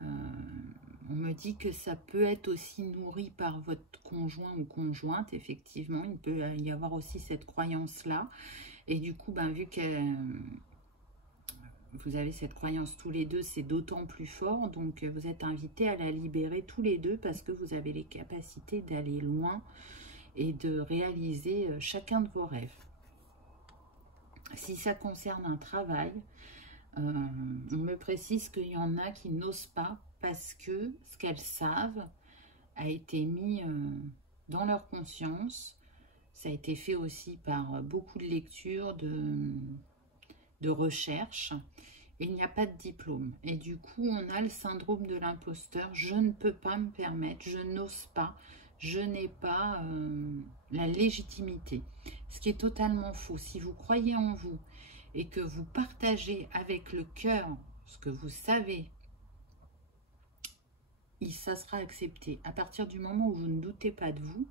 On me dit que ça peut être aussi nourri par votre conjoint ou conjointe, effectivement. Il peut y avoir aussi cette croyance-là. Et du coup, ben, vu que vous avez cette croyance tous les deux, c'est d'autant plus fort. Donc, vous êtes invités à la libérer tous les deux parce que vous avez les capacités d'aller loin et de réaliser chacun de vos rêves. Si ça concerne un travail, on me précise qu'il y en a qui n'osent pas parce que ce qu'elles savent a été mis dans leur conscience. Ça a été fait aussi par beaucoup de lectures, de recherches. Et il n'y a pas de diplôme. Et du coup, on a le syndrome de l'imposteur. Je ne peux pas me permettre, je n'ose pas. Je n'ai pas la légitimité. Ce qui est totalement faux. Si vous croyez en vous et que vous partagez avec le cœur ce que vous savez, ça sera accepté. À partir du moment où vous ne doutez pas de vous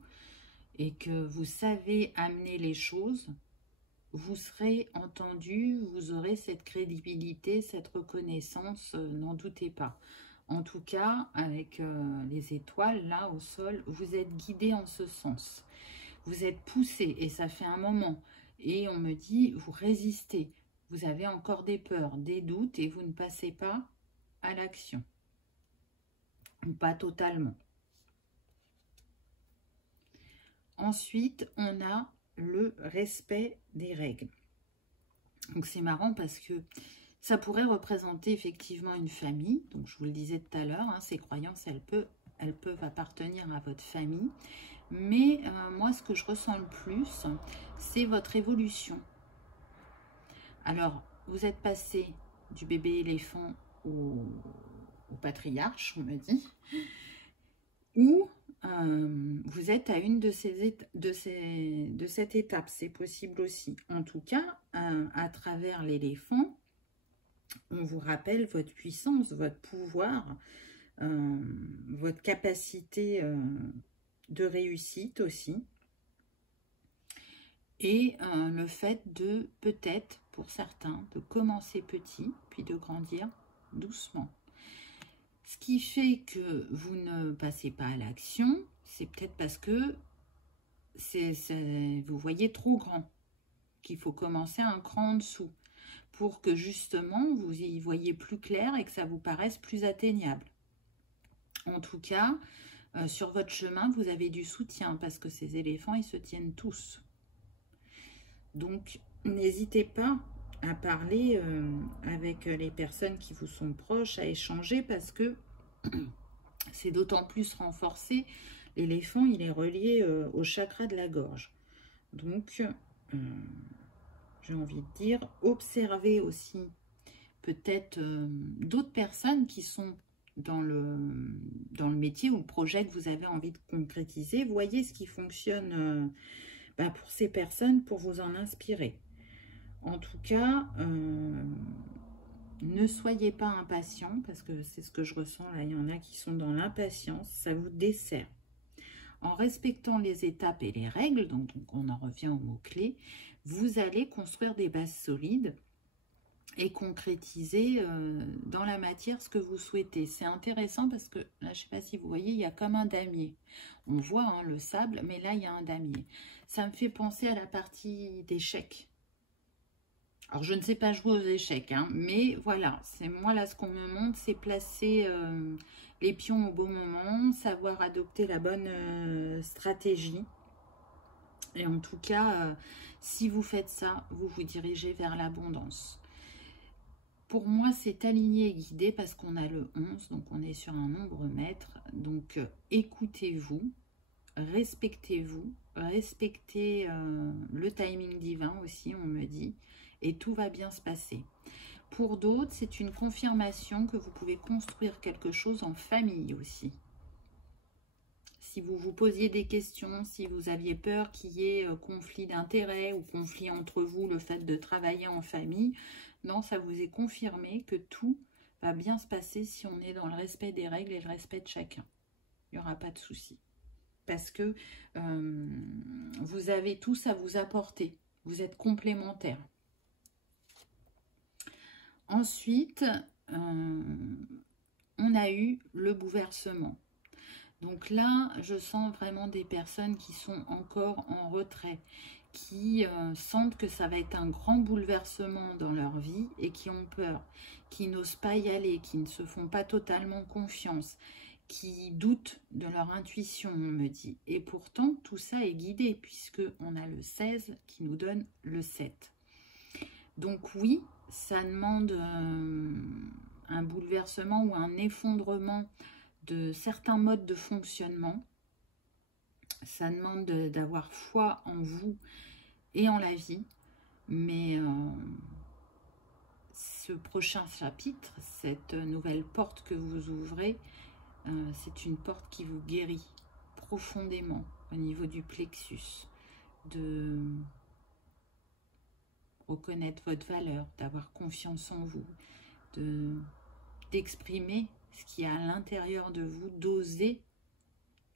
et que vous savez amener les choses, vous serez entendu, vous aurez cette crédibilité, cette reconnaissance, n'en doutez pas. En tout cas, avec les étoiles, là, au sol, vous êtes guidé en ce sens. Vous êtes poussé, et ça fait un moment. Et on me dit, vous résistez. Vous avez encore des peurs, des doutes, et vous ne passez pas à l'action. Ou pas totalement. Ensuite, on a le respect des règles. Donc, c'est marrant parce que ça pourrait représenter effectivement une famille. Donc, je vous le disais tout à l'heure, hein, ces croyances, elles peuvent appartenir à votre famille. Mais moi, ce que je ressens le plus, c'est votre évolution. Alors, vous êtes passé du bébé éléphant au patriarche, on me dit, ou vous êtes à une de cette étape. C'est possible aussi. En tout cas, à travers l'éléphant, on vous rappelle votre puissance, votre pouvoir, votre capacité de réussite aussi. Et le fait de, peut-être, pour certains, de commencer petit, puis de grandir doucement. Ce qui fait que vous ne passez pas à l'action, c'est peut-être parce que vous voyez trop grand, qu'il faut commencer un cran en dessous, pour que justement vous y voyez plus clair et que ça vous paraisse plus atteignable. En tout cas, sur votre chemin, vous avez du soutien parce que ces éléphants, ils se tiennent tous. Donc, n'hésitez pas à parler avec les personnes qui vous sont proches, à échanger, parce que c'est d'autant plus renforcé. L'éléphant, il est relié au chakra de la gorge. Donc, j'ai envie de dire, observez aussi peut-être d'autres personnes qui sont dans le métier ou le projet que vous avez envie de concrétiser. Voyez ce qui fonctionne pour ces personnes pour vous en inspirer. En tout cas, ne soyez pas impatient, parce que c'est ce que je ressens là. Il y en a qui sont dans l'impatience, ça vous dessert. En respectant les étapes et les règles, donc on en revient aux mots-clés, vous allez construire des bases solides et concrétiser dans la matière ce que vous souhaitez. C'est intéressant parce que, là, je ne sais pas si vous voyez, il y a comme un damier. On voit hein, le sable, mais là, il y a un damier. Ça me fait penser à la partie d'échecs. Alors, je ne sais pas jouer aux échecs, hein, mais voilà, c'est moi, là, ce qu'on me montre, c'est placer les pions au bon moment, savoir adopter la bonne stratégie. Et en tout cas, si vous faites ça, vous vous dirigez vers l'abondance. Pour moi, c'est aligné et guidé parce qu'on a le 11, donc on est sur un nombre maître. Donc, écoutez-vous, respectez le timing divin aussi, on me dit, et tout va bien se passer. Pour d'autres, c'est une confirmation que vous pouvez construire quelque chose en famille aussi. Si vous vous posiez des questions, si vous aviez peur qu'il y ait conflit d'intérêts ou conflit entre vous, le fait de travailler en famille, non, ça vous est confirmé que tout va bien se passer si on est dans le respect des règles et le respect de chacun. Il n'y aura pas de souci. Parce que vous avez tous à vous apporter. Vous êtes complémentaires. Ensuite, on a eu le bouleversement. Donc là, je sens vraiment des personnes qui sont encore en retrait, qui sentent que ça va être un grand bouleversement dans leur vie et qui ont peur, qui n'osent pas y aller, qui ne se font pas totalement confiance, qui doutent de leur intuition, on me dit. Et pourtant, tout ça est guidé puisqu'on a le 16 qui nous donne le 7. Donc oui, ça demande un bouleversement ou un effondrement de certains modes de fonctionnement. Ça demande d'avoir foi en vous et en la vie. Mais ce prochain chapitre, cette nouvelle porte que vous ouvrez, c'est une porte qui vous guérit profondément au niveau du plexus, de reconnaître votre valeur, d'avoir confiance en vous, d'exprimer ce qui est à l'intérieur de vous, d'oser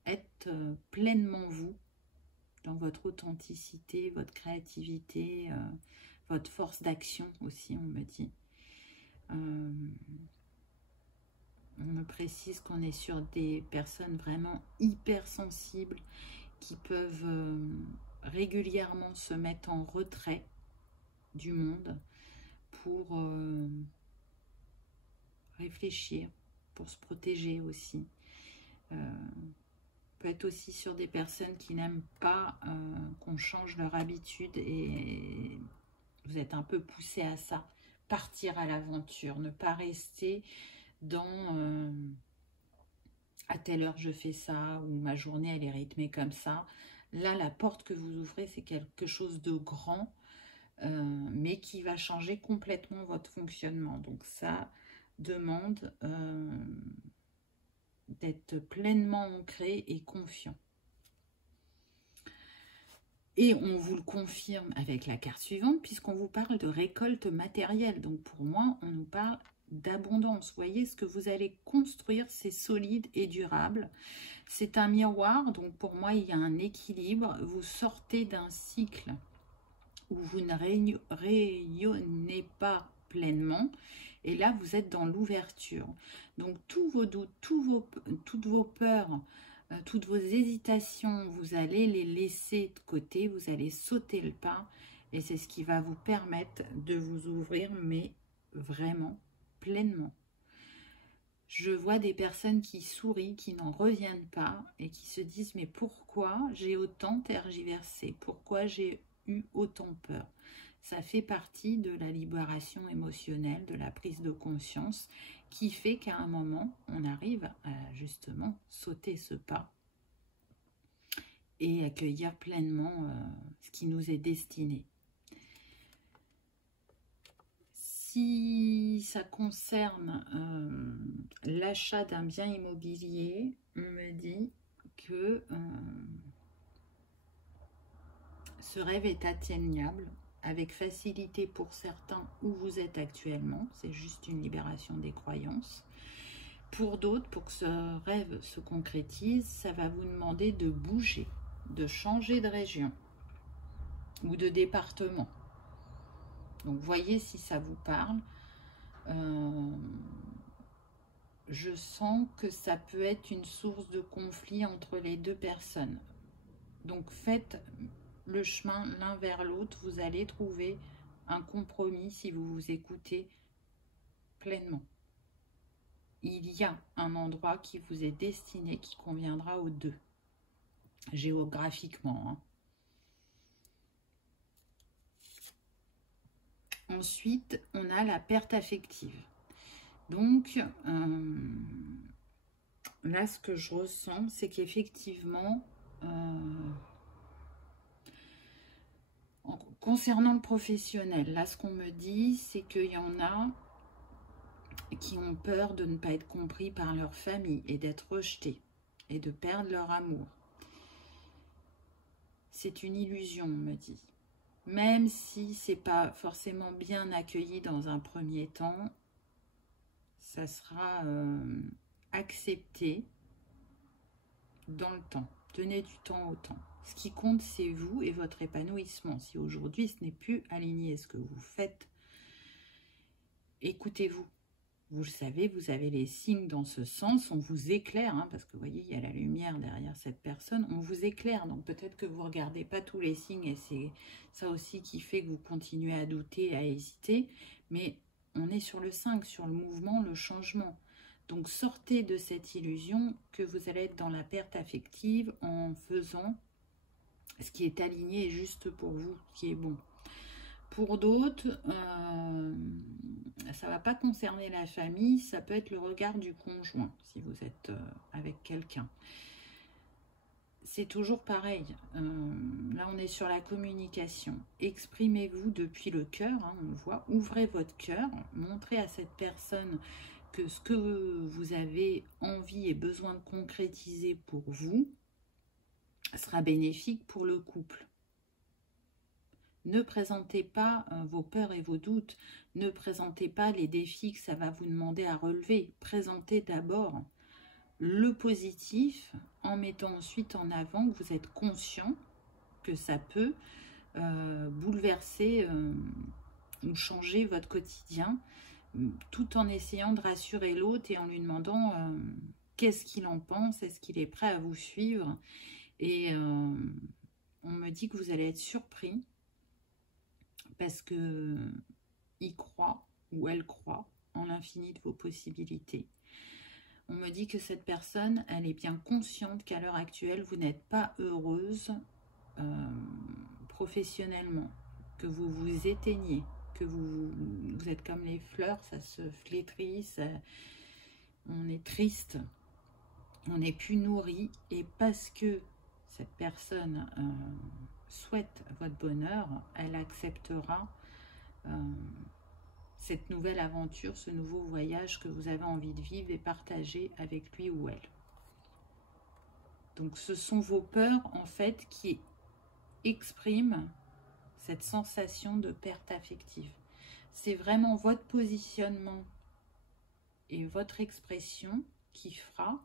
être pleinement vous, dans votre authenticité, votre créativité, votre force d'action aussi, on me dit. On me précise qu'on est sur des personnes vraiment hypersensibles qui peuvent régulièrement se mettre en retrait du monde pour réfléchir, pour se protéger aussi. Peut être aussi sur des personnes qui n'aiment pas qu'on change leur habitude et vous êtes un peu poussé à ça. Partir à l'aventure, ne pas rester dans à telle heure je fais ça ou ma journée elle est rythmée comme ça. Là, la porte que vous ouvrez, c'est quelque chose de grand, mais qui va changer complètement votre fonctionnement. Donc ça demande d'être pleinement ancré et confiant. Et on vous le confirme avec la carte suivante, puisqu'on vous parle de récolte matérielle. Donc pour moi, on nous parle d'abondance. Vous voyez, ce que vous allez construire, c'est solide et durable. C'est un miroir, donc pour moi, il y a un équilibre. Vous sortez d'un cycle où vous ne rayonnez pas pleinement. Et là, vous êtes dans l'ouverture. Donc, tous vos doutes, toutes vos peurs, toutes vos hésitations, vous allez les laisser de côté. Vous allez sauter le pas. Et c'est ce qui va vous permettre de vous ouvrir, mais vraiment pleinement. Je vois des personnes qui sourient, qui n'en reviennent pas et qui se disent « Mais pourquoi j'ai autant tergiversé? Pourquoi j'ai eu autant peur ?» Ça fait partie de la libération émotionnelle, de la prise de conscience, qui fait qu'à un moment, on arrive à justement sauter ce pas et accueillir pleinement ce qui nous est destiné. Si ça concerne l'achat d'un bien immobilier, on me dit que ce rêve est atteignable avec facilité pour certains où vous êtes actuellement. C'est juste une libération des croyances. Pour d'autres, pour que ce rêve se concrétise, ça va vous demander de bouger, de changer de région ou de département. Donc, voyez si ça vous parle. Je sens que ça peut être une source de conflit entre les deux personnes. Donc, faites le chemin l'un vers l'autre. Vous allez trouver un compromis si vous vous écoutez pleinement. Il y a un endroit qui vous est destiné, qui conviendra aux deux, géographiquement, hein. Ensuite, on a la perte affective. Donc, là, ce que je ressens, c'est qu'effectivement, concernant le professionnel, là, ce qu'on me dit, c'est qu'il y en a qui ont peur de ne pas être compris par leur famille et d'être rejetés et de perdre leur amour. C'est une illusion, on me dit. Même si c'est pas forcément bien accueilli dans un premier temps, ça sera accepté dans le temps. Donnez du temps au temps. Ce qui compte, c'est vous et votre épanouissement. Si aujourd'hui, ce n'est plus aligné à ce que vous faites, écoutez-vous. Vous le savez, vous avez les signes dans ce sens. On vous éclaire, hein, parce que vous voyez, il y a la lumière derrière cette personne. On vous éclaire, donc peut-être que vous ne regardez pas tous les signes et c'est ça aussi qui fait que vous continuez à douter, à hésiter. Mais on est sur le 5, sur le mouvement, le changement. Donc sortez de cette illusion que vous allez être dans la perte affective en faisant ce qui est aligné et juste pour vous, ce qui est bon. Pour d'autres, ça ne va pas concerner la famille, ça peut être le regard du conjoint, si vous êtes avec quelqu'un. C'est toujours pareil, là on est sur la communication. Exprimez-vous depuis le cœur, hein, on le voit, ouvrez votre cœur, montrez à cette personne que ce que vous avez envie et besoin de concrétiser pour vous sera bénéfique pour le couple. Ne présentez pas vos peurs et vos doutes. Ne présentez pas les défis que ça va vous demander à relever. Présentez d'abord le positif en mettant ensuite en avant que vous êtes conscient que ça peut bouleverser ou changer votre quotidien tout en essayant de rassurer l'autre et en lui demandant qu'est-ce qu'il en pense, est-ce qu'il est prêt à vous suivre. Et on me dit que vous allez être surpris parce que il croit ou elle croit en l'infini de vos possibilités. On me dit que cette personne, elle est bien consciente qu'à l'heure actuelle, vous n'êtes pas heureuse professionnellement, que vous vous éteignez, que vous êtes comme les fleurs, ça se flétrit, on est triste, on n'est plus nourri, et parce que cette personne souhaite votre bonheur, elle acceptera cette nouvelle aventure, ce nouveau voyage que vous avez envie de vivre et partager avec lui ou elle. Donc ce sont vos peurs en fait qui expriment cette sensation de perte affective. C'est vraiment votre positionnement et votre expression qui fera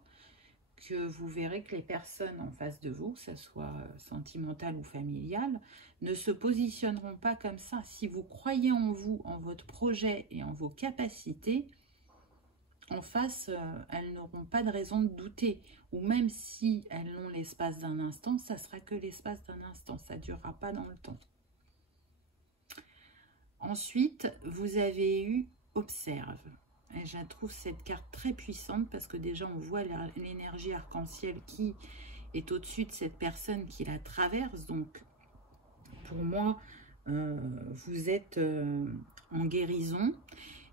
que vous verrez que les personnes en face de vous, que ce soit sentimental ou familial, ne se positionneront pas comme ça. Si vous croyez en vous, en votre projet et en vos capacités, en face, elles n'auront pas de raison de douter. Ou même si elles l'ont l'espace d'un instant, ça sera que l'espace d'un instant, ça ne durera pas dans le temps. Ensuite, vous avez eu « Observe ». Et je trouve cette carte très puissante parce que déjà on voit l'énergie arc-en-ciel qui est au-dessus de cette personne qui la traverse. Donc pour moi, vous êtes en guérison.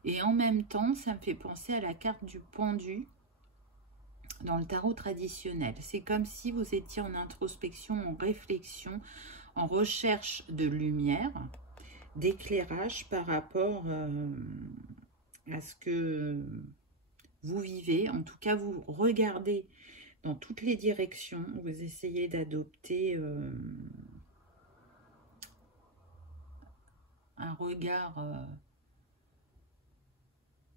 Et en même temps, ça me fait penser à la carte du pendu dans le tarot traditionnel. C'est comme si vous étiez en introspection, en réflexion, en recherche de lumière, d'éclairage par rapport à ce que vous vivez. En tout cas, vous regardez dans toutes les directions, vous essayez d'adopter un regard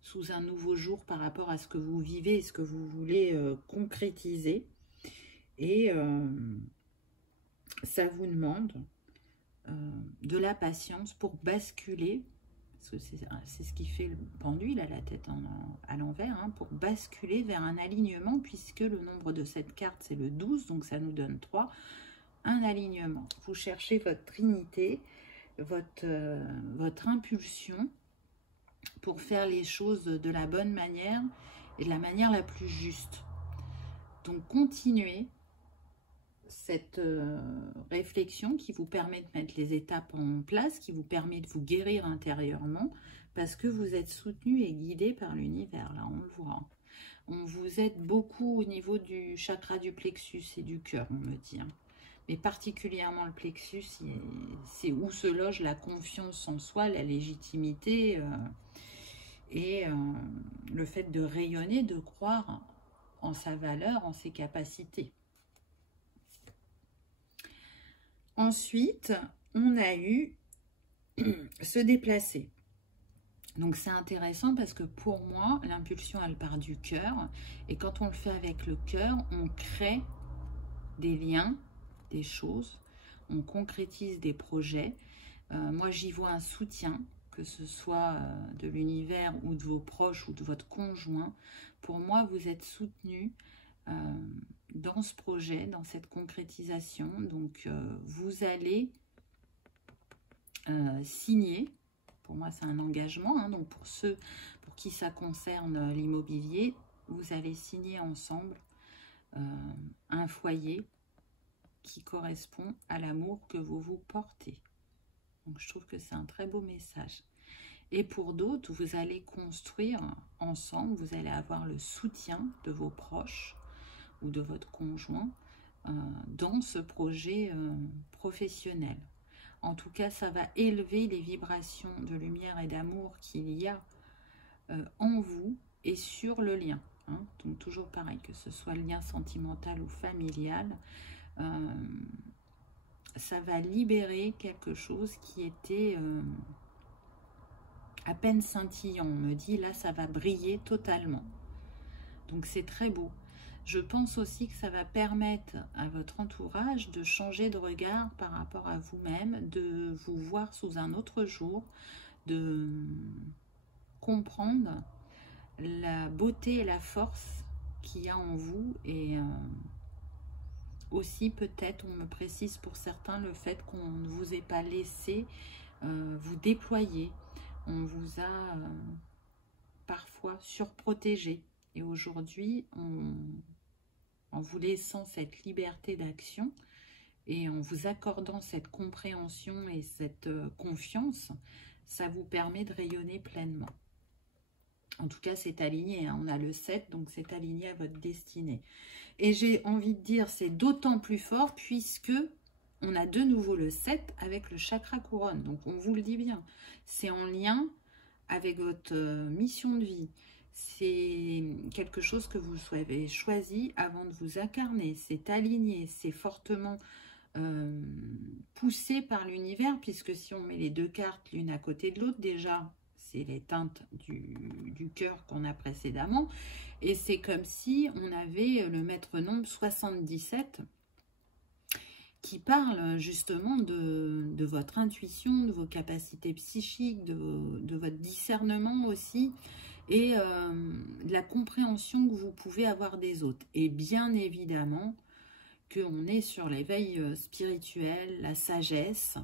sous un nouveau jour par rapport à ce que vous vivez et ce que vous voulez concrétiser. Et ça vous demande de la patience pour basculer, parce que c'est ce qui fait le pendu, il a la tête à l'envers, hein, pour basculer vers un alignement, puisque le nombre de cette carte, c'est le 12, donc ça nous donne 3, un alignement. Vous cherchez votre trinité, votre impulsion, pour faire les choses de la bonne manière et de la manière la plus juste. Donc continuez cette réflexion qui vous permet de mettre les étapes en place, qui vous permet de vous guérir intérieurement, parce que vous êtes soutenu et guidé par l'univers, là on le voit. On vous aide beaucoup au niveau du chakra du plexus et du cœur, on me dit. Mais particulièrement le plexus, c'est où se loge la confiance en soi, la légitimité et le fait de rayonner, de croire en sa valeur, en ses capacités. Ensuite, on a eu se déplacer. Donc c'est intéressant parce que pour moi, l'impulsion, elle part du cœur. Et quand on le fait avec le cœur, on crée des liens, des choses, on concrétise des projets. Moi, j'y vois un soutien, que ce soit de l'univers ou de vos proches ou de votre conjoint. Pour moi, vous êtes soutenu dans ce projet, dans cette concrétisation. Donc, vous allez signer. Pour moi, c'est un engagement. Hein, donc, pour ceux pour qui ça concerne l'immobilier, vous allez signer ensemble un foyer qui correspond à l'amour que vous vous portez. Donc, je trouve que c'est un très beau message. Et pour d'autres, vous allez construire ensemble, vous allez avoir le soutien de vos proches ou de votre conjoint dans ce projet professionnel. En tout cas, ça va élever les vibrations de lumière et d'amour qu'il y a en vous et sur le lien. Hein. Donc, toujours pareil, que ce soit le lien sentimental ou familial, ça va libérer quelque chose qui était à peine scintillant. On me dit, là, ça va briller totalement. Donc, c'est très beau. Je pense aussi que ça va permettre à votre entourage de changer de regard par rapport à vous-même, de vous voir sous un autre jour, de comprendre la beauté et la force qu'il y a en vous et aussi peut-être, on me précise pour certains, le fait qu'on ne vous ait pas laissé vous déployer. On vous a parfois surprotégé. Et aujourd'hui, en vous laissant cette liberté d'action et en vous accordant cette compréhension et cette confiance, ça vous permet de rayonner pleinement. En tout cas, c'est aligné. Hein. On a le 7, donc c'est aligné à votre destinée. Et j'ai envie de dire, c'est d'autant plus fort puisque on a de nouveau le 7 avec le chakra couronne. Donc, on vous le dit bien. C'est en lien avec votre mission de vie. C'est quelque chose que vous avez choisi avant de vous incarner. C'est aligné, c'est fortement poussé par l'univers, puisque si on met les deux cartes l'une à côté de l'autre, déjà, c'est les teintes du cœur qu'on a précédemment. Et c'est comme si on avait le maître nombre 77 qui parle justement de votre intuition, de vos capacités psychiques, de votre discernement aussi, et de la compréhension que vous pouvez avoir des autres. Et bien évidemment qu'on est sur l'éveil spirituel, la sagesse,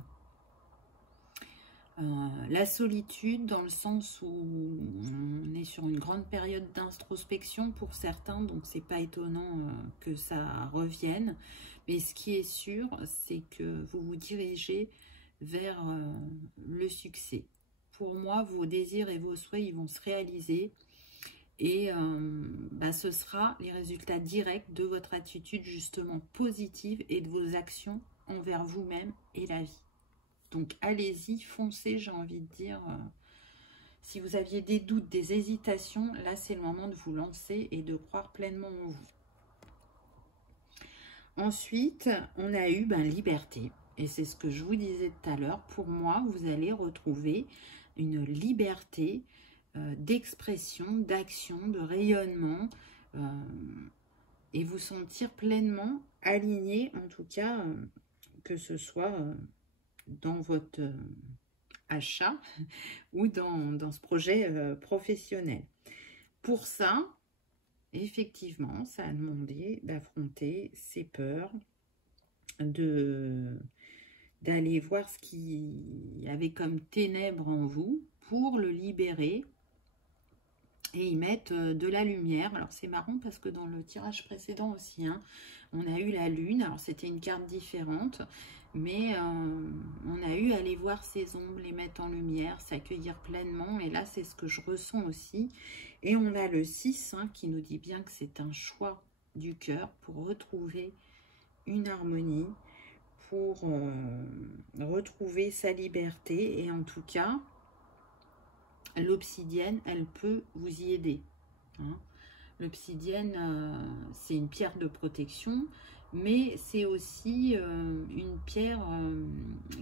la solitude, dans le sens où on est sur une grande période d'introspection pour certains, donc c'est pas étonnant que ça revienne. Mais ce qui est sûr, c'est que vous vous dirigez vers le succès. Pour moi, vos désirs et vos souhaits, ils vont se réaliser. Et ce sera les résultats directs de votre attitude justement positive et de vos actions envers vous-même et la vie. Donc allez-y, foncez, j'ai envie de dire. Si vous aviez des doutes, des hésitations, là c'est le moment de vous lancer et de croire pleinement en vous. Ensuite, on a eu liberté. Et c'est ce que je vous disais tout à l'heure. Pour moi, vous allez retrouver une liberté d'expression, d'action, de rayonnement et vous sentir pleinement aligné, en tout cas, que ce soit dans votre achat ou dans ce projet professionnel. Pour ça, effectivement, ça a demandé d'affronter ses peurs, d'aller voir ce qu'il y avait comme ténèbres en vous pour le libérer et y mettre de la lumière. Alors c'est marrant parce que dans le tirage précédent aussi, on a eu la lune. Alors c'était une carte différente, mais on a eu aller voir ses ombres, les mettre en lumière, s'accueillir pleinement. Et là c'est ce que je ressens aussi. Et on a le 6 qui nous dit bien que c'est un choix du cœur pour retrouver une harmonie, pour retrouver sa liberté. Et en tout cas, l'obsidienne, elle peut vous y aider. L'obsidienne, c'est une pierre de protection, mais c'est aussi une pierre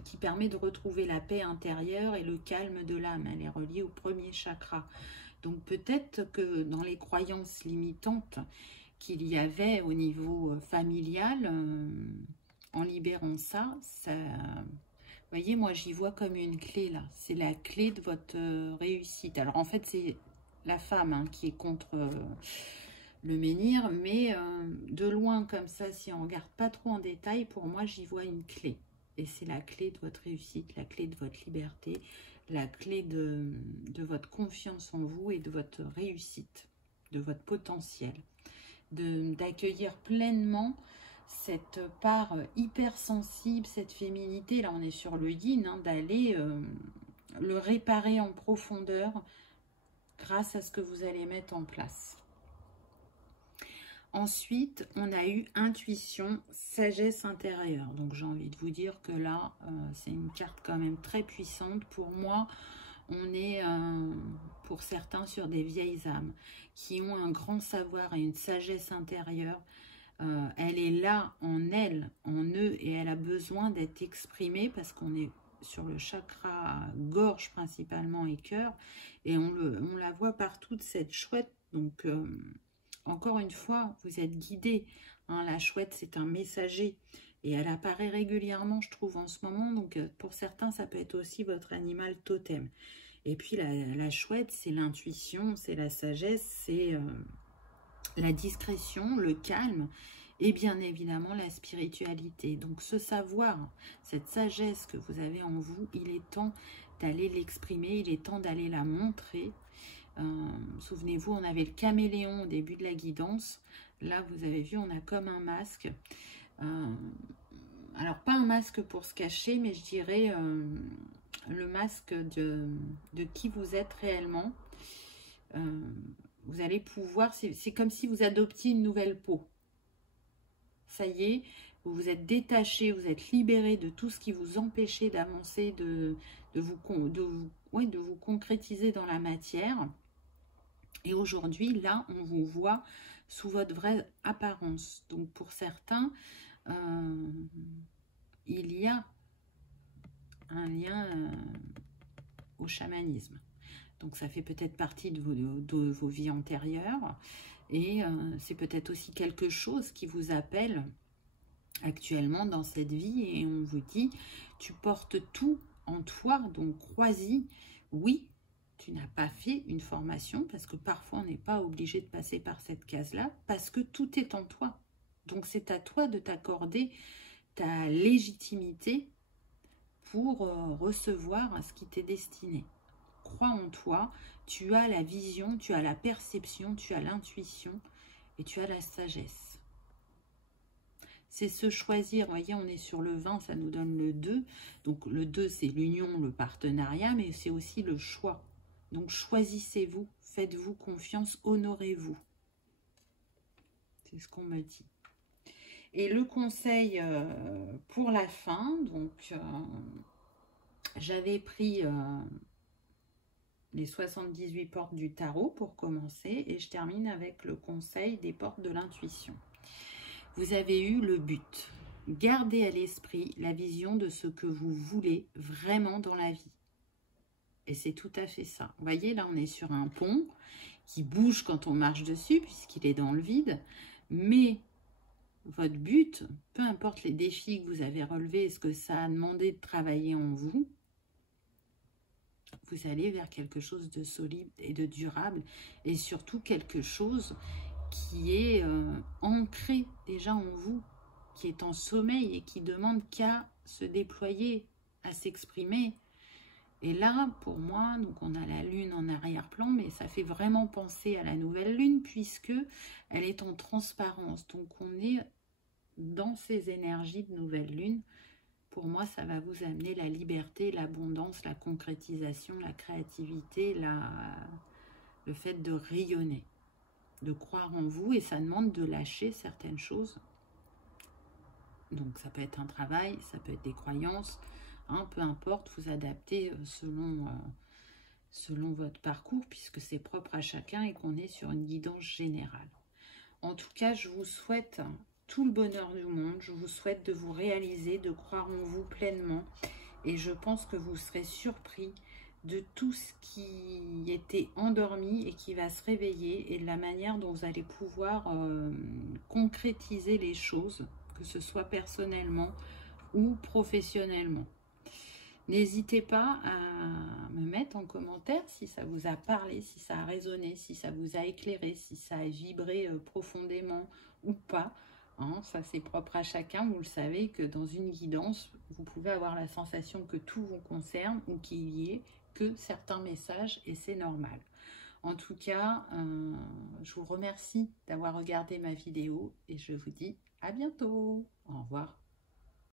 qui permet de retrouver la paix intérieure et le calme de l'âme. Elle est reliée au premier chakra. Donc peut-être que dans les croyances limitantes qu'il y avait au niveau familial, en libérant ça, vous voyez, moi j'y vois comme une clé là. C'est la clé de votre réussite. Alors en fait c'est la femme qui est contre le menhir, mais de loin comme ça, si on ne regarde pas trop en détail, pour moi j'y vois une clé. Et c'est la clé de votre réussite, la clé de votre liberté, la clé de votre confiance en vous et de votre réussite, de votre potentiel. D'accueillir pleinement cette part hypersensible, cette féminité, là on est sur le yin, d'aller le réparer en profondeur grâce à ce que vous allez mettre en place. Ensuite, on a eu intuition, sagesse intérieure. Donc j'ai envie de vous dire que là, c'est une carte quand même très puissante. Pour moi, on est pour certains sur des vieilles âmes qui ont un grand savoir et une sagesse intérieure. Elle est là en elles, en eux, et elle a besoin d'être exprimée parce qu'on est sur le chakra gorge principalement et cœur, et on la voit partout de cette chouette. Donc encore une fois, vous êtes guidés. La chouette, c'est un messager et elle apparaît régulièrement, je trouve, en ce moment. Donc pour certains, ça peut être aussi votre animal totem. Et puis la chouette, c'est l'intuition, c'est la sagesse, c'est la discrétion, le calme et bien évidemment la spiritualité. Donc ce savoir, cette sagesse que vous avez en vous, il est temps d'aller l'exprimer, il est temps d'aller la montrer. Souvenez-vous, on avait le caméléon au début de la guidance. Là, vous avez vu, on a comme un masque. Alors, pas un masque pour se cacher, mais je dirais le masque de qui vous êtes réellement. Vous allez pouvoir, c'est comme si vous adoptiez une nouvelle peau. Ça y est, vous vous êtes détaché, vous êtes libéré de tout ce qui vous empêchait d'avancer, de vous concrétiser dans la matière. Et aujourd'hui, là, on vous voit sous votre vraie apparence. Donc, pour certains, il y a un lien au chamanisme. Donc, ça fait peut-être partie de vos vies antérieures. Et c'est peut-être aussi quelque chose qui vous appelle actuellement dans cette vie. Et on vous dit, tu portes tout en toi, donc crois-y. Oui, tu n'as pas fait une formation, parce que parfois on n'est pas obligé de passer par cette case-là, parce que tout est en toi. Donc c'est à toi de t'accorder ta légitimité pour recevoir ce qui t'est destiné. Crois en toi, tu as la vision, tu as la perception, tu as l'intuition et tu as la sagesse. c'est se choisir. Vous voyez, on est sur le 20, ça nous donne le 2. Donc le 2, c'est l'union, le partenariat, mais c'est aussi le choix. Donc choisissez-vous, faites-vous confiance, honorez-vous. C'est ce qu'on me dit. Et le conseil pour la fin, donc j'avais pris les 78 portes du tarot pour commencer, et je termine avec le conseil des portes de l'intuition. Vous avez eu le but. Gardez à l'esprit la vision de ce que vous voulez vraiment dans la vie. Et c'est tout à fait ça. Vous voyez, là, on est sur un pont qui bouge quand on marche dessus, puisqu'il est dans le vide. Mais votre but, peu importe les défis que vous avez relevés, ce que ça a demandé de travailler en vous, vous allez vers quelque chose de solide et de durable, et surtout quelque chose qui est ancré déjà en vous, qui est en sommeil et qui demande qu'à se déployer, à s'exprimer. Et là, pour moi, donc on a la lune en arrière-plan, mais ça fait vraiment penser à la nouvelle lune, puisque elle est en transparence. Donc on est dans ces énergies de nouvelle lune. Pour moi, ça va vous amener la liberté, l'abondance, la concrétisation, la créativité, le fait de rayonner, de croire en vous, et ça demande de lâcher certaines choses. Donc ça peut être un travail, ça peut être des croyances, hein, peu importe, vous adaptez selon votre parcours, puisque c'est propre à chacun et qu'on est sur une guidance générale. En tout cas, je vous souhaite tout le bonheur du monde, je vous souhaite de vous réaliser, de croire en vous pleinement, et je pense que vous serez surpris de tout ce qui était endormi et qui va se réveiller, et de la manière dont vous allez pouvoir concrétiser les choses, que ce soit personnellement ou professionnellement. N'hésitez pas à me mettre en commentaire si ça vous a parlé, si ça a résonné, si ça vous a éclairé, si ça a vibré profondément ou pas. Hein, ça, c'est propre à chacun. Vous le savez que dans une guidance, vous pouvez avoir la sensation que tout vous concerne ou qu'il y ait que certains messages, et c'est normal. En tout cas, je vous remercie d'avoir regardé ma vidéo et je vous dis à bientôt. Au revoir.